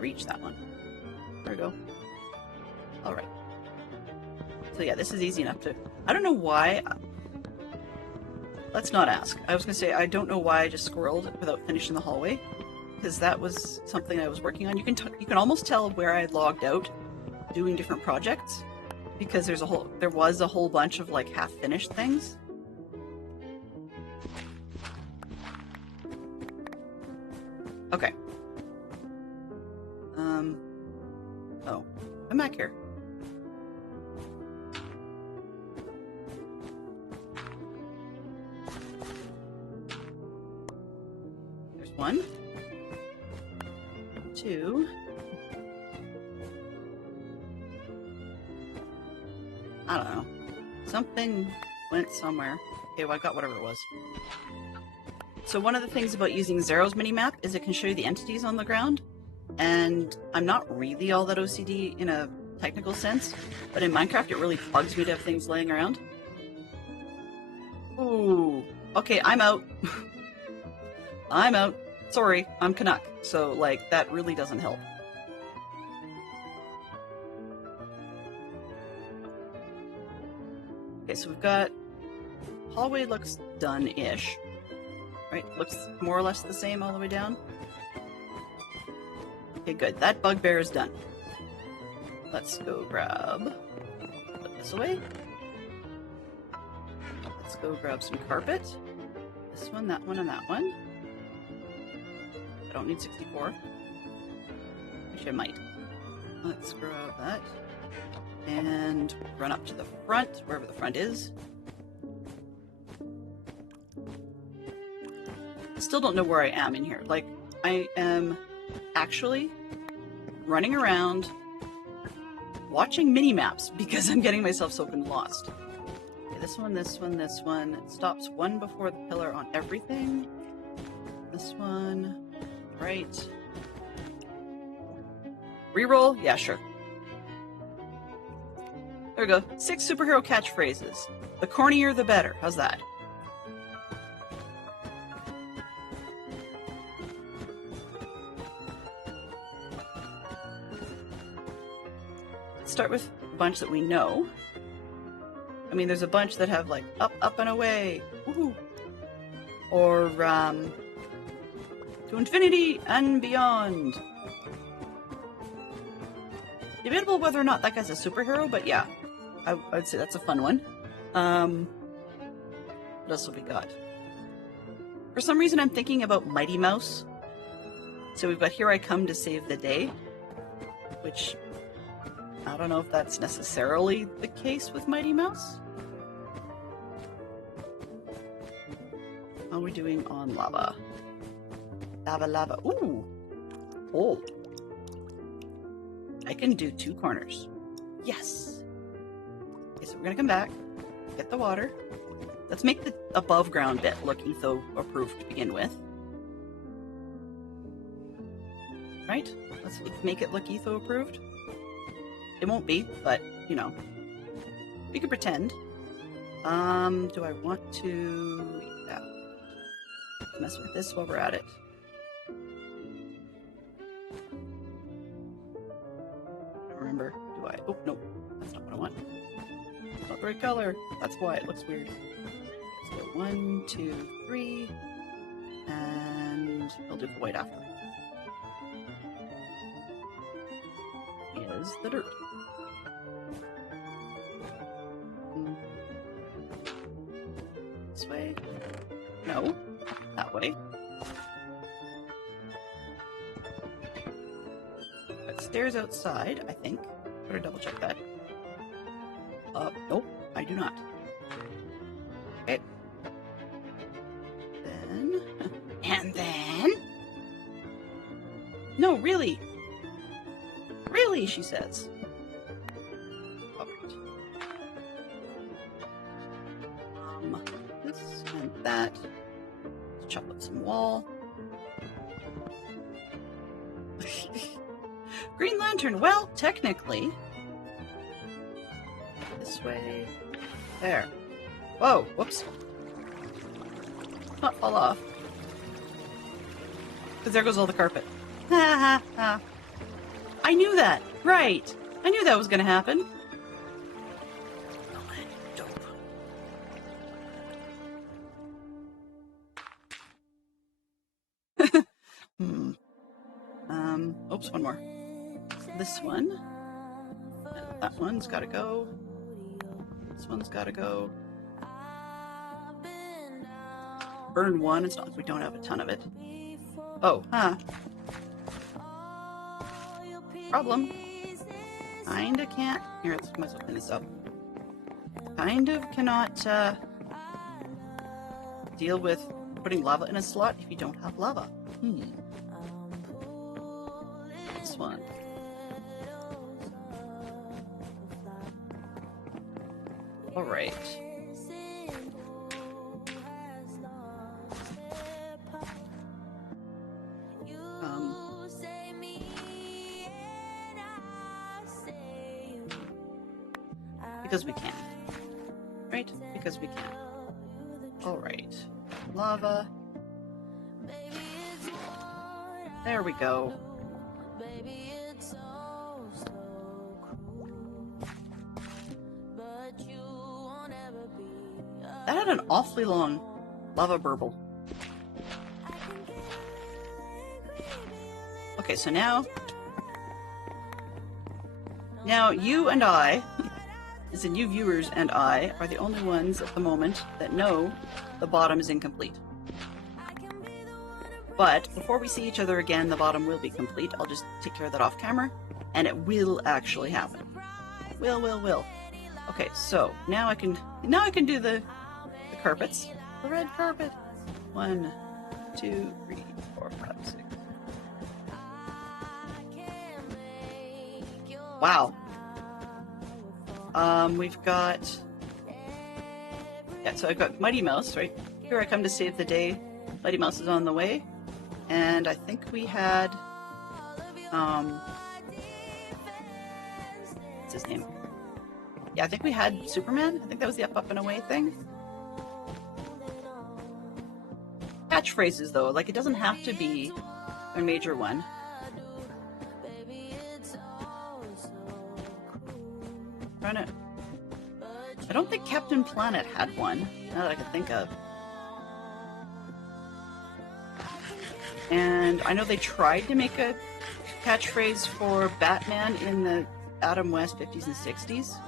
Reach that one. There we go. All right. So yeah, this is easy enough to... I don't know why... Let's not ask. I was going to say, I don't know why I just squirreled without finishing the hallway, because that was something I was working on. You can almost tell where I logged out doing different projects, because there was a whole bunch of like half-finished things. Okay. Oh, I'm back here. There's 1, 2. I don't know. Something went somewhere. Okay, well, I got whatever it was. So one of the things about using Zero's minimap is it can show you the entities on the ground. And I'm not really all that OCD in a technical sense, but in Minecraft it really bugs me to have things laying around. Ooh. Okay, I'm out. I'm out. Sorry, I'm Canuck. So, like, that really doesn't help. Okay, so we've got... Hallway looks done-ish. Right? Looks more or less the same all the way down. Okay, good. That bugbear is done. Let's go grab... Put this away. Let's go grab some carpet. This one, that one, and that one. I don't need 64. Actually, I might. Let's screw out that. And run up to the front, wherever the front is. I still don't know where I am in here. Like, I am actually running around watching mini-maps because I'm getting myself so lost. Okay, this one, this one, this one. It stops one before the pillar on everything. This one. Right. Reroll? Yeah, sure. There we go. 6 superhero catchphrases. The cornier, the better. How's that? Let's start with a bunch that we know. I mean, there's a bunch that have like up, up, and away. Woohoo! Or to infinity and beyond. Debatable whether or not that guy's a superhero, but yeah, I'd say that's a fun one. What else have we got? For some reason, I'm thinking about Mighty Mouse. So we've got Here I Come to Save the Day, which I don't know if that's necessarily the case with Mighty Mouse. How are we doing on lava? Lava, lava. Ooh! Oh! I can do 2 corners. Yes! Okay, so we're gonna come back, get the water. Let's make the above ground bit look etho approved to begin with. Right? Let's make it look etho approved. It won't be, but, you know. We could pretend. Do I want to... Yeah. Mess with this while we're at it. Remember, do I? Oh, no, that's not what I want. It's not the right color. That's why it looks weird. Let's go 1, 2, 3, and we'll do the white after. Is the dirt. This way? No, that way. Stairs outside, I think. Better double check that. Nope, I do not. Okay. Then... And then... No, really! Really, she says. Alright. This and that. Let's chop up some wall. Green Lantern, well, technically. This way. There. Whoa, whoops. Not fall off. Because there goes all the carpet. Ha ha ha. I knew that! Right! I knew that was gonna happen. Oops, one more. This one. And that one's gotta go. This one's gotta go. Burn 1, it's not like we don't have a ton of it. Oh, huh. Problem. Kinda can't. Here, let's might as well clean this up. Kind of cannot deal with putting lava in a slot if you don't have lava. This one. Alright. Because we can. Right? Because we can. Alright. Lava. There we go. That had an awfully long lava burble. Okay, so now you and I, as in you viewers and I, are the only ones at the moment that know the bottom is incomplete. But before we see each other again, the bottom will be complete. I'll just take care of that off camera, and it will actually happen. Will. Okay, so now I can do the carpets. The red carpet. 1, 2, 3, 4, 5, 6. Wow. We've got... Yeah, so I've got Mighty Mouse, right? Here I come to save the day. Mighty Mouse is on the way. And I think we had... what's his name? Yeah, I think we had Superman. I think that was the up and away thing. Catchphrases, though. Like, it doesn't have to be a major one. I don't think Captain Planet had one, now that I can think of. And I know they tried to make a catchphrase for Batman in the Adam West 50s and 60s.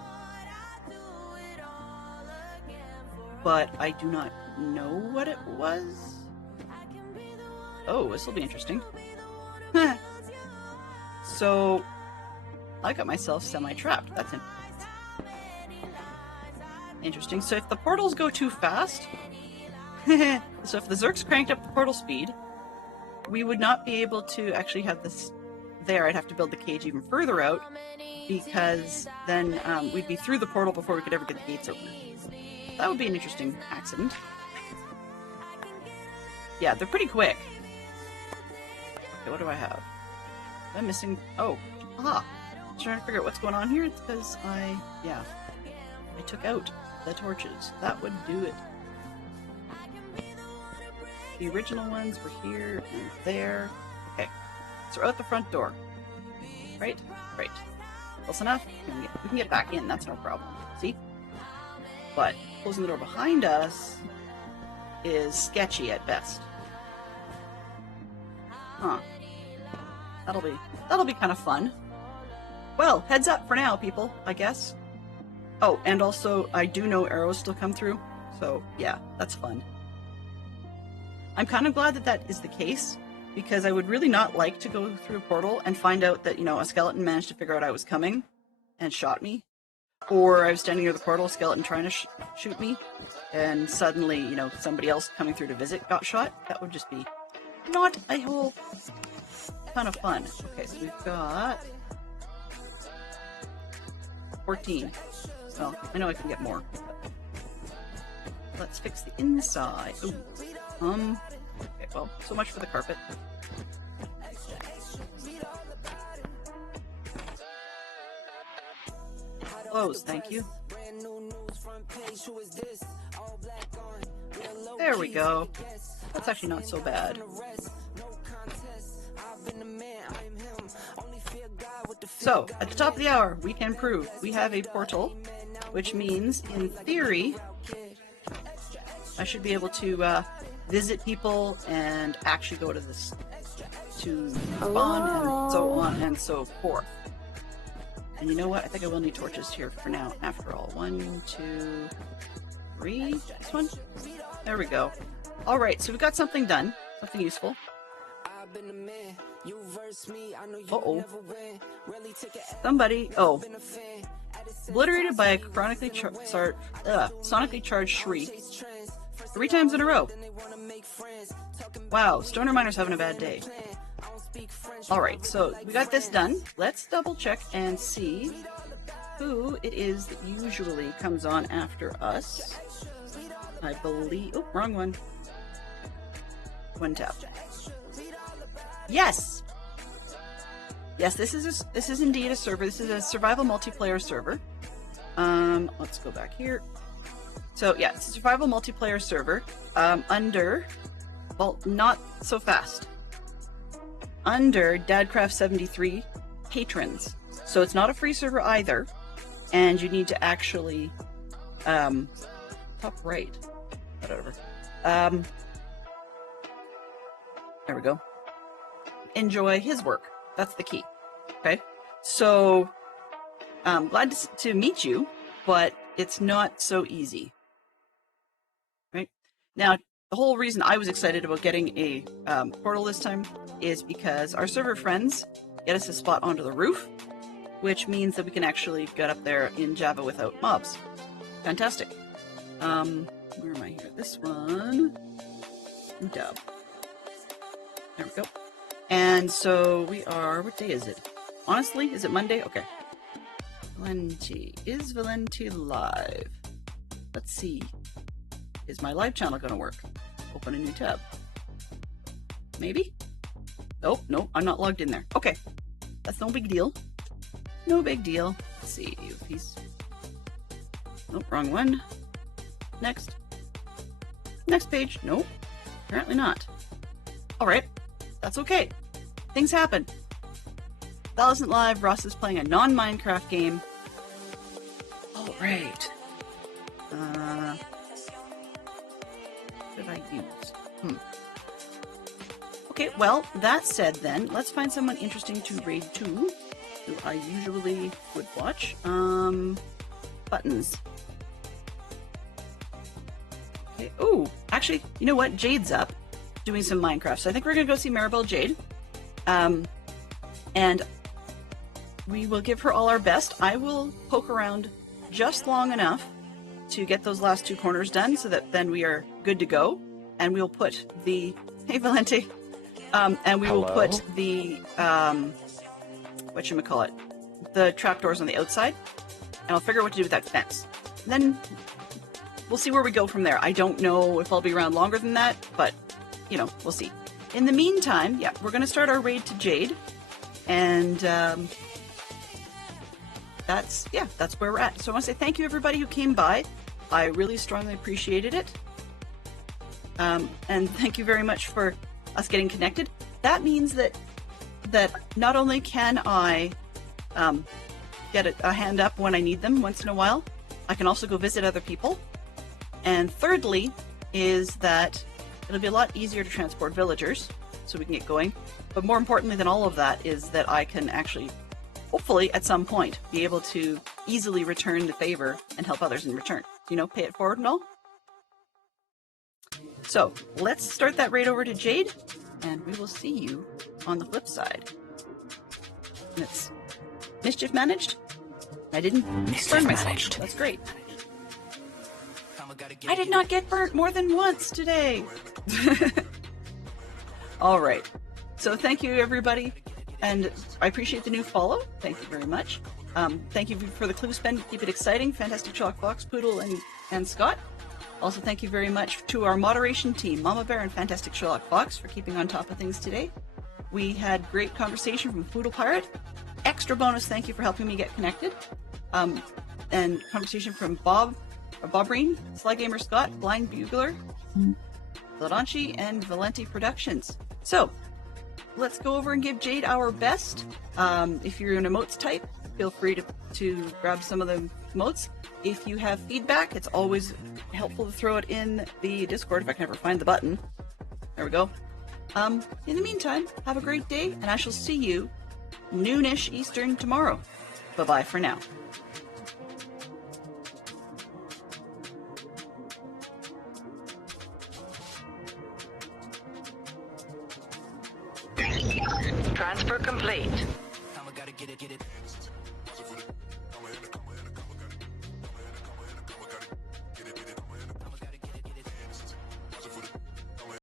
But I do not know what it was. Oh, this will be interesting. So, I got myself semi-trapped. That's interesting. So if the portals go too fast, so if the Zerks cranked up the portal speed, we would not be able to actually have this there. I'd have to build the cage even further out, because then we'd be through the portal before we could ever get the gates open. That would be an interesting accident. Yeah, they're pretty quick. Okay, what do I have? I'm missing... Oh, aha! I'm trying to figure out what's going on here. It's because I took out the torches. That would do it. The original ones were here and there. Okay, so we're out the front door. Right? Right. Close enough. We can get back in. That's no problem. See? But closing the door behind us is sketchy at best. Huh. That'll be kind of fun. Well, heads up for now, people, I guess. Oh, and also, I do know arrows still come through, so yeah, that's fun. I'm kind of glad that that is the case, because I would really not like to go through a portal and find out that, you know, a skeleton managed to figure out I was coming and shot me. Or I was standing near the portal, a skeleton trying to shoot me, and suddenly, you know, somebody else coming through to visit got shot. That would just be not a whole ton of fun. Okay, so we've got 14. Well, I know I can get more. Let's fix the inside. Ooh. Okay, well, so much for the carpet. Close, thank you. There we go. That's actually not so bad. So, at the top of the hour, we can prove we have a portal, which means, in theory, I should be able to visit people and actually go to this, to spawn and so on and so forth. And you know what? I think I will need torches here for now, after all. 1, 2, 3. This one? There we go. Alright, so we got something done. Something useful. Uh-oh. Somebody... Oh. Obliterated by a sonically charged shriek 3 times in a row. Wow, Stoner Miner's having a bad day. Alright, so we got this done. Let's double check and see who it is that usually comes on after us. I believe... Oh, wrong one. One tap. Yes! Yes, this is indeed a server. This is a survival multiplayer server. Let's go back here. So yeah, it's a survival multiplayer server. Under... Well, not so fast. Under Dadcraft73 patrons. So it's not a free server either. And you need to actually... top right. Whatever. There we go. Enjoy his work. That's the key. Okay? So, I'm glad to meet you, but it's not so easy. Right? Now, the whole reason I was excited about getting a portal this time is because our server friends get us a spot onto the roof, which means that we can actually get up there in Java without mobs. Fantastic. Where am I here? This one. Dub. There we go. And so we are, what day is it? Honestly, is it Monday? Okay. Valenti. Is Valenti live? Let's see. Is my live channel going to work? Open a new tab. Maybe? Oh, no, I'm not logged in there. Okay. That's no big deal. No big deal. Let's see if he's... Nope, wrong one. Next. Next page. Nope. Apparently not. Alright. That's okay. Things happen. Val isn't live. Ross is playing a non-Minecraft game. Alright. What did I use? Okay, well, that said then, let's find someone interesting to raid to, who I usually would watch. Buttons. Okay, ooh, actually, you know what? Jade's up, doing some Minecraft, so I think we're gonna go see Maribel Jade. And we will give her all our best. I will poke around just long enough to get those last two corners done so that then we are good to go. And we'll put the, hey Valente, and we will put the, whatchamacallit, the trapdoors on the outside, and I'll figure out what to do with that fence. And then we'll see where we go from there. I don't know if I'll be around longer than that, but, you know, we'll see. In the meantime, yeah, we're going to start our raid to Jade, and that's where we're at. So I want to say thank you everybody who came by. I really strongly appreciated it. And thank you very much for us getting connected. That means that not only can I get a hand up when I need them once in a while, I can also go visit other people. And thirdly is that it'll be a lot easier to transport villagers so we can get going. But more importantly than all of that is that I can actually, hopefully at some point, be able to easily return the favor and help others in return. You know, pay it forward and all. So let's start that raid over to Jade, and we will see you on the flip side. It's mischief managed. I didn't burn myself. That's great. I did not get burnt more than once today. All right. So thank you, everybody. And I appreciate the new follow. Thank you very much. Thank you for the clue spend. Keep it exciting. Fantastic Sherlock Fox, Poodle, and Scott. Also, thank you very much to our moderation team, Mama Bear and Fantastic Sherlock Fox, for keeping on top of things today. We had great conversation from Poodle Pirate. Extra bonus thank you for helping me get connected. And conversation from Bob Breen, Sly Gamer Scott, Blind Bugler, Ladanchi, and Valenti Productions. So, let's go over and give Jade our best. If you're an emotes type, feel free to grab some of the emotes. If you have feedback, it's always helpful to throw it in the Discord if I can ever find the button. There we go. In the meantime, have a great day, and I shall see you noonish Eastern tomorrow. Bye-bye for now. Transfer complete. Get it.